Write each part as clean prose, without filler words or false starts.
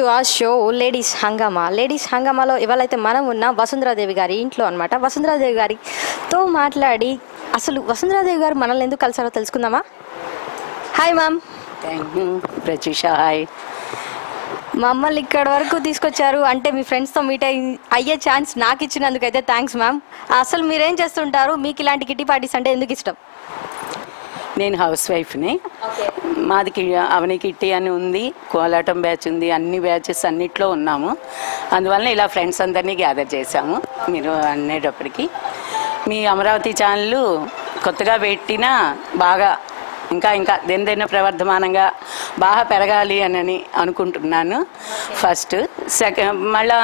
To ఆ show ladies హంగామాలో ఇవాళైతే మనం ఉన్న వసుంధరాదేవి గారి ఇంట్లో అనమాట. వసుంధరాదేవి గారితో మాట్లాడి అసలు వసుంధరాదేవి గారు మనల్ని ఎందుకు కలిసారో తెలుసుకుందామా. Hi ma'am. Thank you Prathyusha. Hi. మమ్మల్ని ఇక్కడ వరకు తీసుకొచ్చారు అంటే మీ ఫ్రెండ్స్తో మీట్ అయ్యే ఛాన్స్ నాకు ఇచ్చినందుకైతే థ్యాంక్స్ మ్యామ్. అసలు మీరేం చేస్తుంటారు, మీకు ఇలాంటి కిట్టి పార్టీస్ అంటే ఎందుకు ఇష్టం? నేను హౌస్ వైఫ్ని. మాది అవని కిట్టి అని ఉంది, కోలాటం బ్యాచ్ ఉంది, అన్ని బ్యాచెస్ అన్నిట్లో ఉన్నాము. అందువల్ల ఇలా ఫ్రెండ్స్ అందరినీ గ్యాదర్ చేశాము. మీరు అనేటప్పటికి మీ అమరావతి ఛానల్ కొత్తగా పెట్టినా బాగా ఇంకా దినదిన ప్రవర్ధమానంగా బాగా పెరగాలి అని అనుకుంటున్నాను. ఫస్ట్ మళ్ళా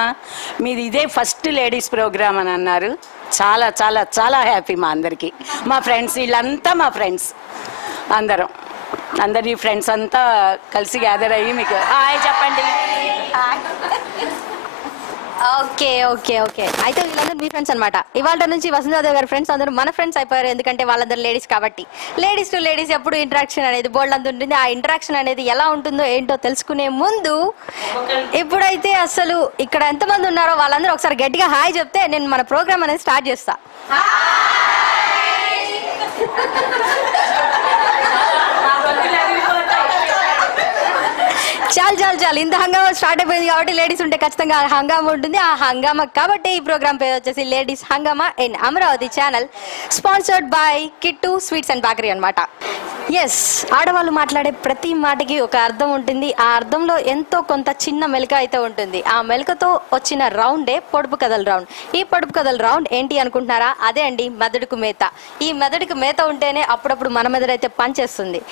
మీది ఇదే ఫస్ట్ లేడీస్ ప్రోగ్రామ్ అని అన్నారు. చాలా చాలా చాలా హ్యాపీ మా అందరికీ. మా ఫ్రెండ్స్ వీళ్ళంతా మా ఫ్రెండ్స్ అందరి ఫ్రెండ్స్ అంతా కలిసి గ్యాదర్ అయ్యి మీకు హాయ్ చెప్పండి. ఓకే ఓకే ఓకే అయితే వీళ్ళందరూ మీ ఫ్రెండ్స్ అనమాట. ఇవాళ నుంచి వసుంధరాదేవి గారి ఫ్రెండ్స్ అందరూ మన ఫ్రెండ్స్ అయిపోయారు. ఎందుకంటే వాళ్ళందరూ లేడీస్ కాబట్టి. లేడీస్ టు లేడీస్ ఎప్పుడు ఇంటరాక్షన్ అనేది బోల్డ్ అంత ఉంటుంది. ఆ ఇంటరాక్షన్ అనేది ఎలా ఉంటుందో ఏంటో తెలుసుకునే ముందు ఇప్పుడైతే అసలు ఇక్కడ ఎంతమంది ఉన్నారో వాళ్ళందరూ ఒకసారి గట్టిగా హాయ్ చెప్తే నేను మన ప్రోగ్రామ్ అనేది స్టార్ట్ చేస్తా. చాలు ఇంత హంగామా స్టార్ట్ అయిపోయింది కాబట్టి లేడీస్ ఉంటే ఖచ్చితంగా హంగామా ఉంటుంది. ఆ హంగామా కాబట్టి ఈ ప్రోగ్రామ్ పేరు వచ్చేసి ladies Hungama in Amaravati channel, sponsored by Kittu sweets and bakery అనమాట. ఎస్, ఆడవాళ్ళు మాట్లాడే ప్రతి మాటకి ఒక అర్థం ఉంటుంది. ఆ అర్థంలో ఎంతో కొంత చిన్న మెలిక అయితే ఉంటుంది. ఆ మెలికతో వచ్చిన రౌండే పొడుపు కథల రౌండ్. ఈ పొడుపు కథల రౌండ్ ఏంటి అనుకుంటున్నారా? అదే అండి మెదడుకు మేత. ఈ మెదడుకు మేత ఉంటేనే అప్పుడప్పుడు మన మెదడైతే పనిచేస్తుంది.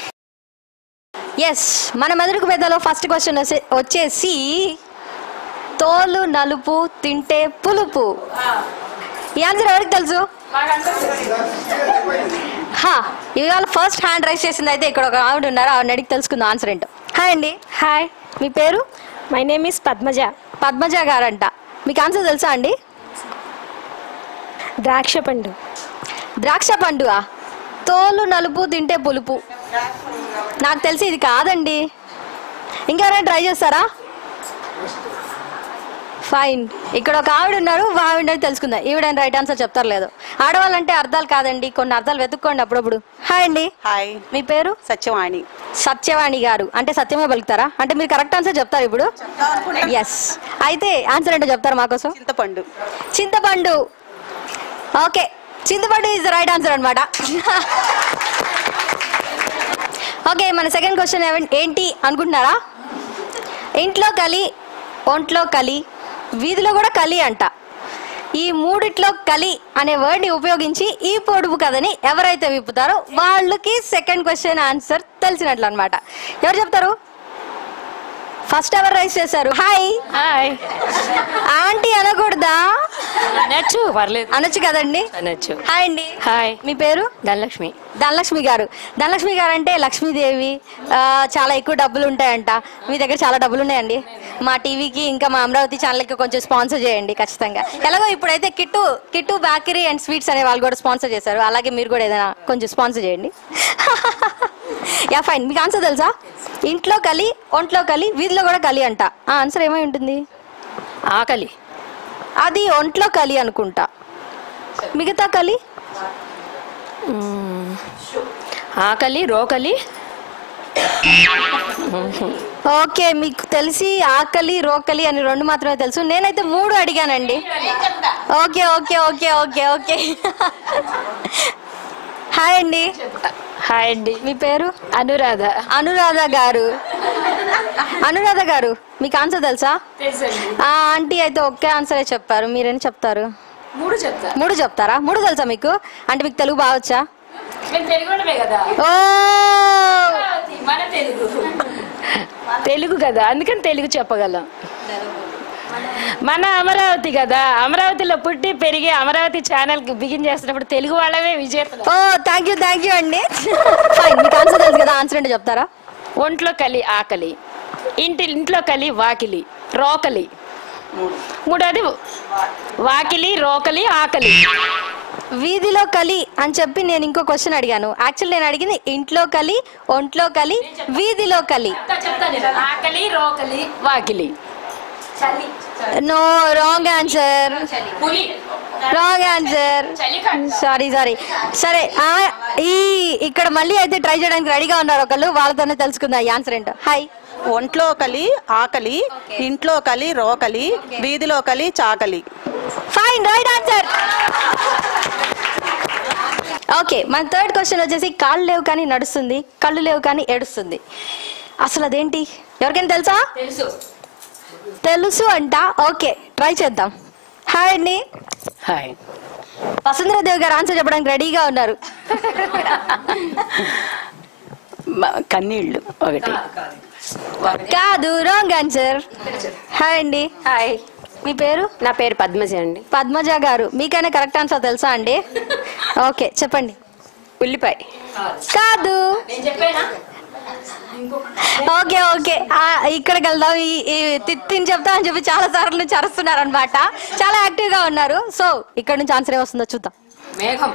ఎస్, మన మెదడుకు మేతలో ఫస్ట్ క్వశ్చన్ వచ్చేసి తోలు నలుపు తింటే పులుపు. ఈ ఆన్సర్ ఎవరికి తెలుసు? ఇవాళ ఫస్ట్ హ్యాండ్ రైస్ చేసింది అయితే ఇక్కడ ఒక ఆవిడ ఉన్నారు. ఆవిడ అడిగి తెలుసుకుందాం ఆన్సర్ ఏంటో. హాయ్ అండి. హాయ్, మీ పేరు? My name is Padmaja. Padmaja గారంట. మీకు ఆన్సర్ తెలుసా అండి? ద్రాక్ష పండు. ద్రాక్ష పండుగ. తోలు నలుపు తింటే పులుపు. నాకు తెలిసి ఇది కాదండి. ఇంకెవరైనా ట్రై చేస్తారా? ఫైన్. ఇక్కడ ఒక ఆవిడ ఉన్నారు, ఆవిడ తెలుసుకుందా. ఈవిడైనా రైట్ ఆన్సర్ చెప్తారు లేదు. ఆడవాళ్ళంటే అర్థాలు కాదండి, కొన్ని అర్థాలు వెతుక్కోండి అప్పుడప్పుడు. హాయ్ అండి. హాయ్. మీ పేరు? సత్యవాణి. సత్యవాణి గారు. అంటే సత్యమే పలుకుతారా? అంటే మీరు కరెక్ట్ ఆన్సర్ చెప్తారు ఇప్పుడు. ఎస్, అయితే ఆన్సర్ ఏంటో చెప్తారు మాకోసం. చింతపండు. చింతపండు. ఓకే, చింతపండు ఈజ్ ద రైట్ ఆన్సర్ అనమాట. ఓకే, మన సెకండ్ క్వశ్చన్ ఏంటి అనుకుంటున్నారా? ఇంట్లో కలి, ఒంట్లో కలి, వీధిలో కూడా కలి అంట. ఈ మూడిట్లో కలి అనే వర్డ్ని ఉపయోగించి ఈ పొడుపు కథని ఎవరైతే విప్పుతారో వాళ్ళకి సెకండ్ క్వశ్చన్ ఆన్సర్ తెలిసినట్లు అనమాట. ఎవరు చెప్తారు? ఫస్ట్ ఎవరు రైస్ చేశారు? హాయ్. హాయ్. ఆంటీ అనకూడదా? అనొచ్చు, పర్లేదు. అనొచ్చు కదండి. అనొచ్చు. హాయ్ అండి. హాయ్. మీ పేరు? ధనలక్ష్మి. ధనలక్ష్మి గారు. ధనలక్ష్మి గారు అంటే లక్ష్మీదేవి. చాలా ఎక్కువ డబ్బులు ఉంటాయంట. మీ దగ్గర చాలా డబ్బులు ఉన్నాయండి. మా టీవీకి ఇంకా మా అమరావతి ఛానల్కి కొంచెం స్పాన్సర్ చేయండి ఖచ్చితంగా. ఎలాగో ఇప్పుడైతే కిట్టు బేకరీ అండ్ స్వీట్స్ అనే వాళ్ళు కూడా స్పాన్సర్ చేశారు. అలాగే మీరు కూడా ఏదైనా కొంచెం స్పాన్సర్ చేయండి. Yeah fine. మీకు ఆన్సర్ తెలుసా? ఇంట్లో కలి, ఒంట్లో కలి, వీధిలో కూడా కలి అంట. ఆ ఆన్సర్ ఏమై ఉంటుంది? ఆకలి. అది ఒంట్లో కలి అనుకుంటా. మిగతా కలి? ఆకలి, రోకలి. ఓకే, మీకు తెలిసి ఆకలి, రోకలి అని రెండు మాత్రమే తెలుసు. నేనైతే 3 అడిగానండి. Okay okay okay okay okay. Hi అండి. హాయ్ అండి. మీ పేరు? అనురాధ. అనురాధ గారు. అనురాధ గారు, మీకు ఆన్సర్ తెలుసా? ఆ ఆంటీ అయితే ఒకే ఆన్సరే చెప్పారు. మీరేం చెప్తారు? 3 చెప్తారా? 3 తెలుసా మీకు? అంటే మీకు తెలుగు బాగొచ్చా? ఓ, తెలుగు కదా, అందుకని తెలుగు చెప్పగలం. మన అమరావతి కదా, అమరావతిలో పుట్టి పెరిగి అమరావతి ఛానల్ బిగిన్ చేస్తున్నప్పుడు తెలుగు వాళ్ళమే విజేతలు. ఓ థ్యాంక్ యూ అండి. మీకు ఆన్సర్ తెలుసు కదా, ఆన్సర్ ఏంటో చెప్తారా? ఒంట్లో కలి ఆకలి, ఇంట్లో కలి వాకిలి రోకలి, మూడోది వాకిలి రోకలి ఆకలి. వీధిలో కలి అని చెప్పి నేను ఇంకో క్వశ్చన్ అడిగాను. యాక్చువల్లీ నేను అడిగింది ఇంట్లో కలి, ఒంట్లో కలి, వీధిలో కలి. ఆకలి రోకలి వాకిలి. No, wrong answer. Wrong answer. Sorry. సరే, ఇక్కడ మళ్ళీ అయితే ట్రై చేయడానికి రెడీగా ఉన్నారు ఒకళ్ళు, వాళ్ళతోనే తెలుసుకుందాం ఈ ఆన్సర్ ఏంటో. హాయ్. ఒంట్లో కలి ఆకలి, ఇంట్లో కలి రోకలి, వీధిలో కలి చాకలి. Fine, right answer. ఓకే, మన థర్డ్ క్వశ్చన్ వచ్చేసి కాళ్ళు లేవు కానీ నడుస్తుంది, కళ్ళు లేవు కానీ ఏడుస్తుంది. అసలు అదేంటి? ఎవరికైనా తెలుసా? తెలుసు అంట. ఓకే, ట్రై చేద్దాం. హాయ్ అండి. హాయ్. వసుంధరాదేవి గారు ఆన్సర్ చెప్పడానికి రెడీగా ఉన్నారు. కన్నీళ్ళు ఒకటి. కాదు, రాంగ్ ఆన్సర్. హాయ్ అండి. హాయ్, మీ పేరు? నా పేరు పద్మజ అండి. పద్మజ గారు, మీకైనా కరెక్ట్ ఆన్సర్ తెలుసా అండి? ఓకే, చెప్పండి. ఉల్లిపాయ. కాదు. ఓకే, ఇక్కడికి వెళ్దాం. తిని చెప్తా అని చెప్పి చాలా సార్లు నుంచి అరుస్తున్నారు అనమాట. చాలా యాక్టివ్ గా ఉన్నారు. సో ఇక్కడ నుంచి ఆన్సర్ ఏమొస్తుందో చూద్దాం. మేఘం.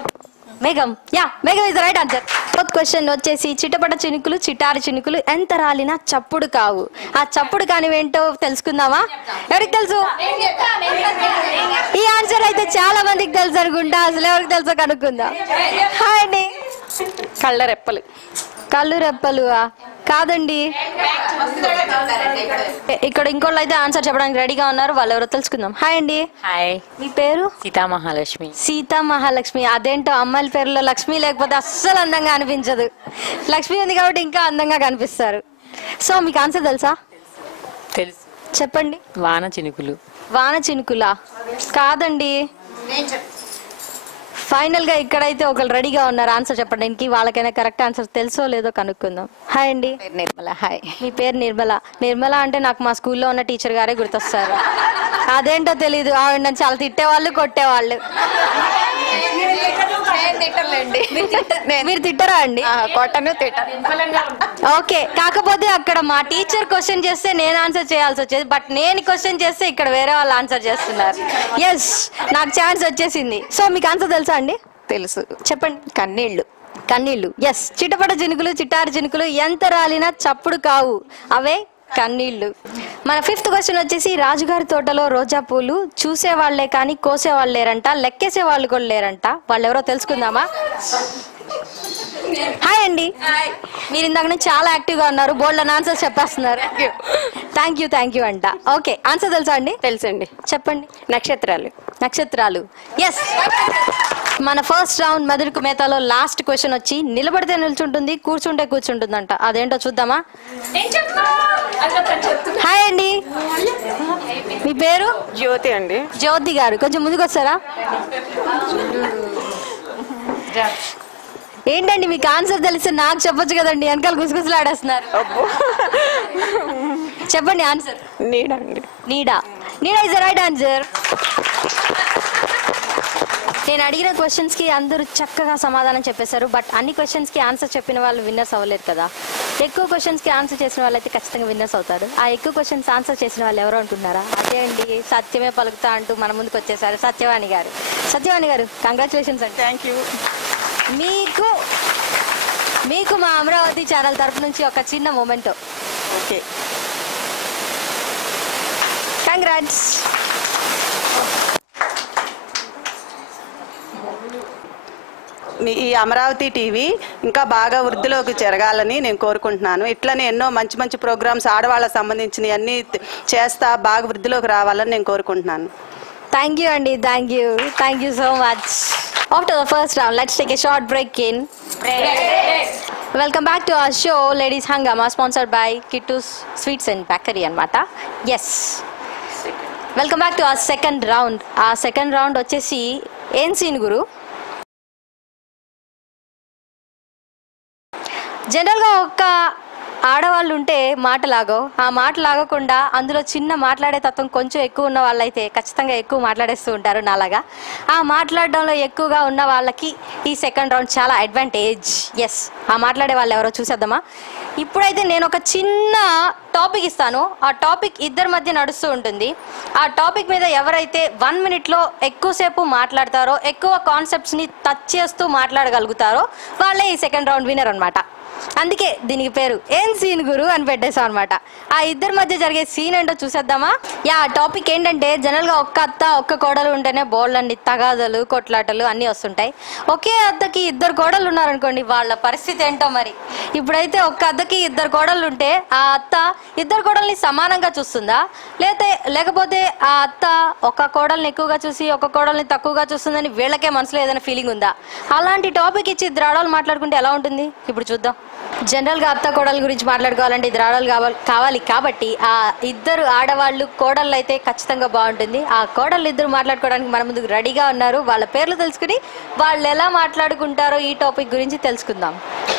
మేఘం is right answer. Fourth question వచ్చేసి చిటపట చినుకులు చిటారి చినుకులు ఎంత రాలినా చప్పుడు కావు. ఆ చప్పుడు కానివేంటో తెలుసుకుందామా? ఎవరికి తెలుసు? ఈ ఆన్సర్ అయితే చాలా మందికి తెలుసు అనుకుంటా. అసలు ఎవరికి తెలుసో కనుక్కుందాం. హాయ్ అండి. కళ్ళ రెప్పలు. కళ్ళు రెప్పలు కాదండి. ఇక్కడ ఇంకోళ్ళు అయితే ఆన్సర్ చెప్పడానికి రెడీగా ఉన్నారు, వాళ్ళు ఎవరో తెలుసుకుందాం. హాయ్ అండి. హాయ్, మీ పేరు? సీతామహాలక్ష్మి. సీతామహాలక్ష్మి. అదేంటో అమ్మాయిల పేరులో లక్ష్మి లేకపోతే అస్సలు అందంగా అనిపించదు. లక్ష్మి ఉంది కాబట్టి ఇంకా అందంగా కనిపిస్తారు. సో మీకు ఆన్సర్ తెలుసా? తెలుసు. చెప్పండి. వాన చినుకులు. వాన చినుకులా? కాదండి. ఫైనల్ గా ఇక్కడైతే ఒకళ్ళు రెడీగా ఉన్నారు ఆన్సర్ చెప్పడానికి. వాళ్ళకైనా కరెక్ట్ ఆన్సర్ తెలుసో లేదో కనుక్కుందాం. హాయ్ అండి. నిర్మల. హాయ్. మీ పేరు నిర్మల. నిర్మల అంటే నాకు మా స్కూల్లో ఉన్న టీచర్ గారే గుర్తొస్తారు. అదేంటో తెలీదు, ఆవిడ నన్ను చాలా తిట్టేవాళ్ళు, కొట్టేవాళ్ళు. మీరు తిట్టరా అండి? కొట్టను తిట్టను. ఓకే, కాకపోతే అక్కడ మా టీచర్ క్వశ్చన్ చేస్తే నేను ఆన్సర్ చేయాల్సి వచ్చేది, బట్ నేను క్వశ్చన్ చేస్తే ఇక్కడ వేరే వాళ్ళు ఆన్సర్ చేస్తున్నారు. ఎస్, నాకు ఛాన్స్ వచ్చేసింది. సో మీకు ఆన్సర్ తెలుసా అండి? తెలుసు. చెప్పండి. కన్నీళ్ళు. కన్నీళ్లు. ఎస్, చిటపట చినుకులు చిటారి చినుకులు ఎంత రాలినా చప్పుడు కావు, అవే కన్నీళ్లు. మన ఫిఫ్త్ క్వశ్చన్ వచ్చేసి రాజుగారి తోటలో రోజా పూలు చూసే వాళ్లే కానీ కోసే వాళ్ళు లేరంట, లెక్కేసే వాళ్ళు కూడా లేరంట. వాళ్ళు ఎవరో తెలుసుకుందామా? హాయ్ అండి. మీరు ఇందాక నుంచి చాలా యాక్టివ్ గా ఉన్నారు, బోల్డ్ అని ఆన్సర్స్ చెప్పేస్తున్నారు. థ్యాంక్ యూ అంట. ఓకే, ఆన్సర్ తెలుసా అండి? తెలుసండి. చెప్పండి. నక్షత్రాలు. నక్షత్రాలు. ఎస్. మన ఫస్ట్ రౌండ్ మధురకు మేతాలో లాస్ట్ క్వశ్చన్ వచ్చి నిలబడితే నిల్చుంటుంది, కూర్చుంటే కూర్చుంటుందంట. అదేంటో చూద్దామా? హాయ్ అండి. మీ పేరు? జ్యోతి అండి. జ్యోతి గారు, కొంచెం ముందుకు వస్తారా? ఏంటండి మీకు ఆన్సర్ తెలిస్తే నాకు చెప్పొచ్చు కదండి, వెనకాల గుసగుసలాడేస్తున్నారు. చెప్పండి ఆన్సర్. నీడ అండి. నీడా ఇస్ ద రైట్ ఆన్సర్. నేను అడిగిన క్వశ్చన్స్ కి అందరూ చక్కగా సమాధానం చెప్పేశారు, బట్ అన్ని క్వశ్చన్స్ కి ఆన్సర్ చెప్పిన వాళ్ళు విన్నర్స్ అవ్వలేదు కదా. ఎక్కువ క్వశ్చన్స్ కి ఆన్సర్ చేసిన వాళ్ళు అయితే ఖచ్చితంగా విన్నర్స్ అవుతారు. ఆ ఎక్కువ క్వశ్చన్స్ ఆన్సర్ చేసిన వాళ్ళు ఎవరు అనుకుంటున్నారా? అదే అండి, సత్యమే పలుకుతా అంటూ మన ముందుకు వచ్చేసారు సత్యవాణి గారు. సత్యవాణి గారు, కంగ్రాచులేషన్స్ అండి. Thank you. మీకు మా అమరావతి ఛానల్ తరపు నుంచి ఒక చిన్న మూమెంట్. Okay, congrats. ఈ అమరావతి టీవీ ఇంకా బాగా వృద్ధిలోకి జరగాలని నేను కోరుకుంటున్నాను. ఇట్లనే ఎన్నో మంచి మంచి ప్రోగ్రామ్స్ ఆడవాళ్ళకి సంబంధించినవి అన్నీ చేస్తా బాగా వృద్ధిలోకి రావాలని నేను కోరుకుంటున్నాను. థ్యాంక్ యూ అండి. Thank you so much. After the first round, let's take a short break in. Welcome back to our show, Ladies Hangama, sponsored by Kittu's Sweets and Bakery anamata. Yes. Welcome back to our second round. Our second round వచ్చేసి ఏం scene గురు? జనరల్గా ఒక్క ఆడవాళ్ళు ఉంటే మాటలాగో, ఆ మాట లాగకుండా అందులో చిన్న మాట్లాడే తత్వం కొంచెం ఎక్కువ ఉన్న వాళ్ళైతే ఖచ్చితంగా ఎక్కువ మాట్లాడేస్తూ ఉంటారు నాలాగా. ఆ మాట్లాడడంలో ఎక్కువగా ఉన్న వాళ్ళకి ఈ సెకండ్ రౌండ్ చాలా అడ్వాంటేజ్. ఎస్, ఆ మాట్లాడే వాళ్ళు ఎవరో చూసేద్దామా? ఇప్పుడైతే నేను ఒక చిన్న టాపిక్ ఇస్తాను. ఆ టాపిక్ ఇద్దరి మధ్య నడుస్తూ ఉంటుంది. ఆ టాపిక్ మీద ఎవరైతే 1 minute ఎక్కువసేపు మాట్లాడతారో, ఎక్కువ కాన్సెప్ట్స్ని టచ్ చేస్తూ మాట్లాడగలుగుతారో వాళ్ళే ఈ సెకండ్ రౌండ్ విన్నర్ అనమాట. అందుకే దీనికి పేరు ఏం సీన్ గురు అని పెట్టేసాం అనమాట. ఆ ఇద్దరి మధ్య జరిగే సీన్ ఏంటో చూసేద్దామా? టాపిక్ ఏంటంటే జనరల్గా ఒక్క అత్త ఒక్క కోడలు ఉంటేనే బోల్డ్ తగాదలు కొట్లాటలు అన్నీ వస్తుంటాయి. ఒకే అత్తకి ఇద్దరు కోడలు ఉన్నారనుకోండి, వాళ్ళ పరిస్థితి ఏంటో మరి. ఇప్పుడైతే ఒక్క అత్తకి ఇద్దరు కోడళ్ళు ఉంటే ఆ అత్త ఇద్దరు కోడల్ని సమానంగా చూస్తుందా, లేకపోతే ఆ అత్త ఒక కోడల్ని ఎక్కువగా చూసి ఒక కోడల్ని తక్కువగా చూస్తుందని వీళ్ళకే మనసులో ఏదైనా ఫీలింగ్ ఉందా? అలాంటి టాపిక్ ఇచ్చి ఇద్దరు ఆడవాళ్ళు మాట్లాడుకుంటే ఎలా ఉంటుంది ఇప్పుడు చూద్దాం. జనరల్గా అత్త కోడల గురించి మాట్లాడుకోవాలంటే ఇద్దరు ఆడవాళ్ళు కావాలి కాబట్టి ఆ ఇద్దరు ఆడవాళ్ళు కోడళ్ళు అయితే ఖచ్చితంగా బాగుంటుంది. ఆ కోడళ్ళు ఇద్దరు మాట్లాడుకోవడానికి మన ముందుకు రెడీగా ఉన్నారు. వాళ్ళ పేర్లు తెలుసుకుని వాళ్ళు ఎలా మాట్లాడుకుంటారో ఈ టాపిక్ గురించి తెలుసుకుందాం.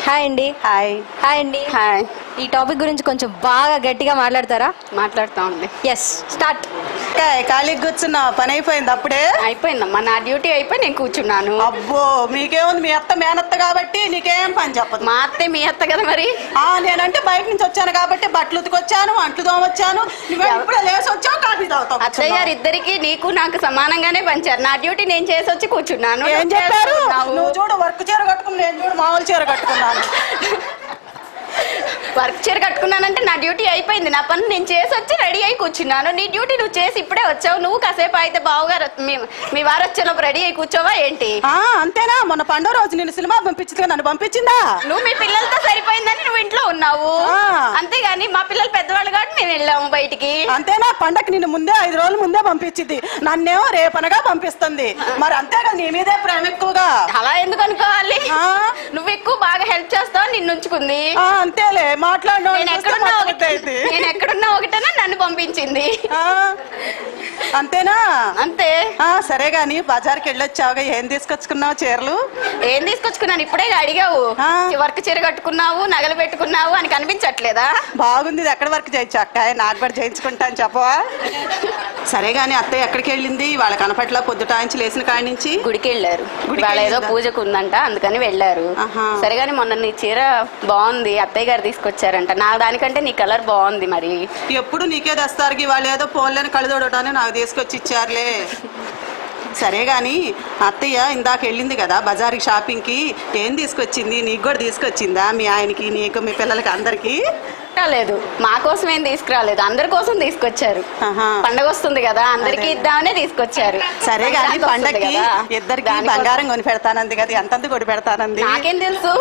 హాయ్ అండి. హాయ్. హాయ్ అండి. హాయ్. ఈ టాపిక్ గురించి కొంచెం బాగా గట్టిగా మాట్లాడతారా? మాట్లాడుతా ఉంది. Yes, start. ఖాళీకి కూర్చున్నా, పని అయిపోయింది అప్పుడే. అయిపోయిందమ్మా, నా డ్యూటీ అయిపోయి నేను కూర్చున్నాను. అబ్బో మీకేముంది, మీ అత్త మేనత్త కాబట్టి నీకేం పని చెప్పదు. మా అత్తే మీ అత్త కదా మరి. నేనంటే బయట నుంచి వచ్చాను కాబట్టి బట్టలు ఉతికొచ్చాను, అంట్లు తోమొచ్చాను. ఇప్పుడే లేసి వచ్చావు, కాఫీ తాగుతావు. అత్తయ్య గారు ఇద్దరికి నీకు నాకు సమానంగానే పంచారు. నా డ్యూటీ నేను చేసి వచ్చి కూర్చున్నాను. ఏం చెప్పారు? నువ్వు చూడు వర్క్ చీర కట్టుకుని, నేను చూడు మామూలు చీర కట్టుకున్నాను. వర్క్ చీర కట్టుకున్నానంటే నా డ్యూటీ అయిపోయింది. నా పని నేను చేసి వచ్చి రెడీ అయి కూర్చున్నాను. నీ డ్యూటీ నువ్వు చేసి ఇప్పుడే వచ్చావు. నువ్వు కాసేపు అయితే బావగారు మీ వారు వచ్చేలోపు రెడీ అయి కూర్చోవా ఏంటి? అంతేనా? మొన్న పండుగ రోజు నేను సినిమా పంపించింది, నన్ను పంపించిందా? నువ్వు మీ పిల్లలతో సరిపోయిందని నువ్వు ఇంట్లో ఉన్నావు. అంతేగాని మా పిల్లలు పెద్దవాళ్ళు కాబట్టి మేము వెళ్ళాము బయటికి. అంతేనా? పండగకి నిన్ను ముందే 5 రోజుల ముందే పంపించింది, నన్నేమో రేపనగా పంపిస్తుంది. మరి అంతే కదా, నీ మీదే ప్రేమ ఎక్కువగా. అలా ఎందుకు అనుకోవాలి? నువ్వు ఎక్కువ బాగా హెల్ప్ చేస్తావు, నిన్ను ఉంచుకుంది. అంతేలే, మాట్లాడినా నేను ఎక్కడున్నా ఒకటేనా నన్ను పంపించింది. అంతేనా? అంతే. సరే గాని బజార్కి వెళ్ళొచ్చావుగా, ఏం తీసుకొచ్చుకున్నావు? చీరలు ఏం తీసుకొచ్చుకున్నాను? ఇప్పుడే అడిగావు. వర్క్ చీర కట్టుకున్నావు, నగలు పెట్టుకున్నావు అని కనిపించట్లేదా? బాగుంది. ఎక్కడ వర్క్ చేయొచ్చు అక్క? నాకు కూడా చేయించుకుంటాను, చెప్పవా? సరే గాని అత్తయ్య ఎక్కడికి వెళ్ళింది? వాళ్ళ కనపట్ల పొద్దుటాయించి లేచిన కాడి నుంచి గుడికి వెళ్ళారు. వాళ్ళ ఏదో పూజకు ఉందంట, అందుకని వెళ్ళారు. సరే గాని మొన్న నీ చీర బాగుంది, అత్తయ్య గారు తీసుకొచ్చారంట. నా దానికంటే నీ కలర్ బాగుంది. మరి ఎప్పుడు నీకే తెస్తారు, వాళ్ళు ఏదో పోలేని కళ్ళదోడటాన్ని నాకు తీసుకొచ్చి ఇచ్చారులే. సరే గాని అత్తయ్య ఇందాక వెళ్ళింది కదా బజార్కి షాపింగ్కి, ఏం తీసుకొచ్చింది? నీకు కూడా తీసుకొచ్చిందా? మీ ఆయనకి, నీకు, మీ పిల్లలకి అందరికి? రాలేదు. మా కోసం ఏం తీసుకురాలేదు, అందరి కోసం తీసుకొచ్చారు. పండగ వస్తుంది కదా, అందరికి ఇద్దామనే తీసుకొచ్చారు. సరే గాని పండగకి ఇద్దరికి బంగారం కొని పెడతానంది కదా, ఎంతంత కొని పెడతానంది? నాకేం తెలుసు,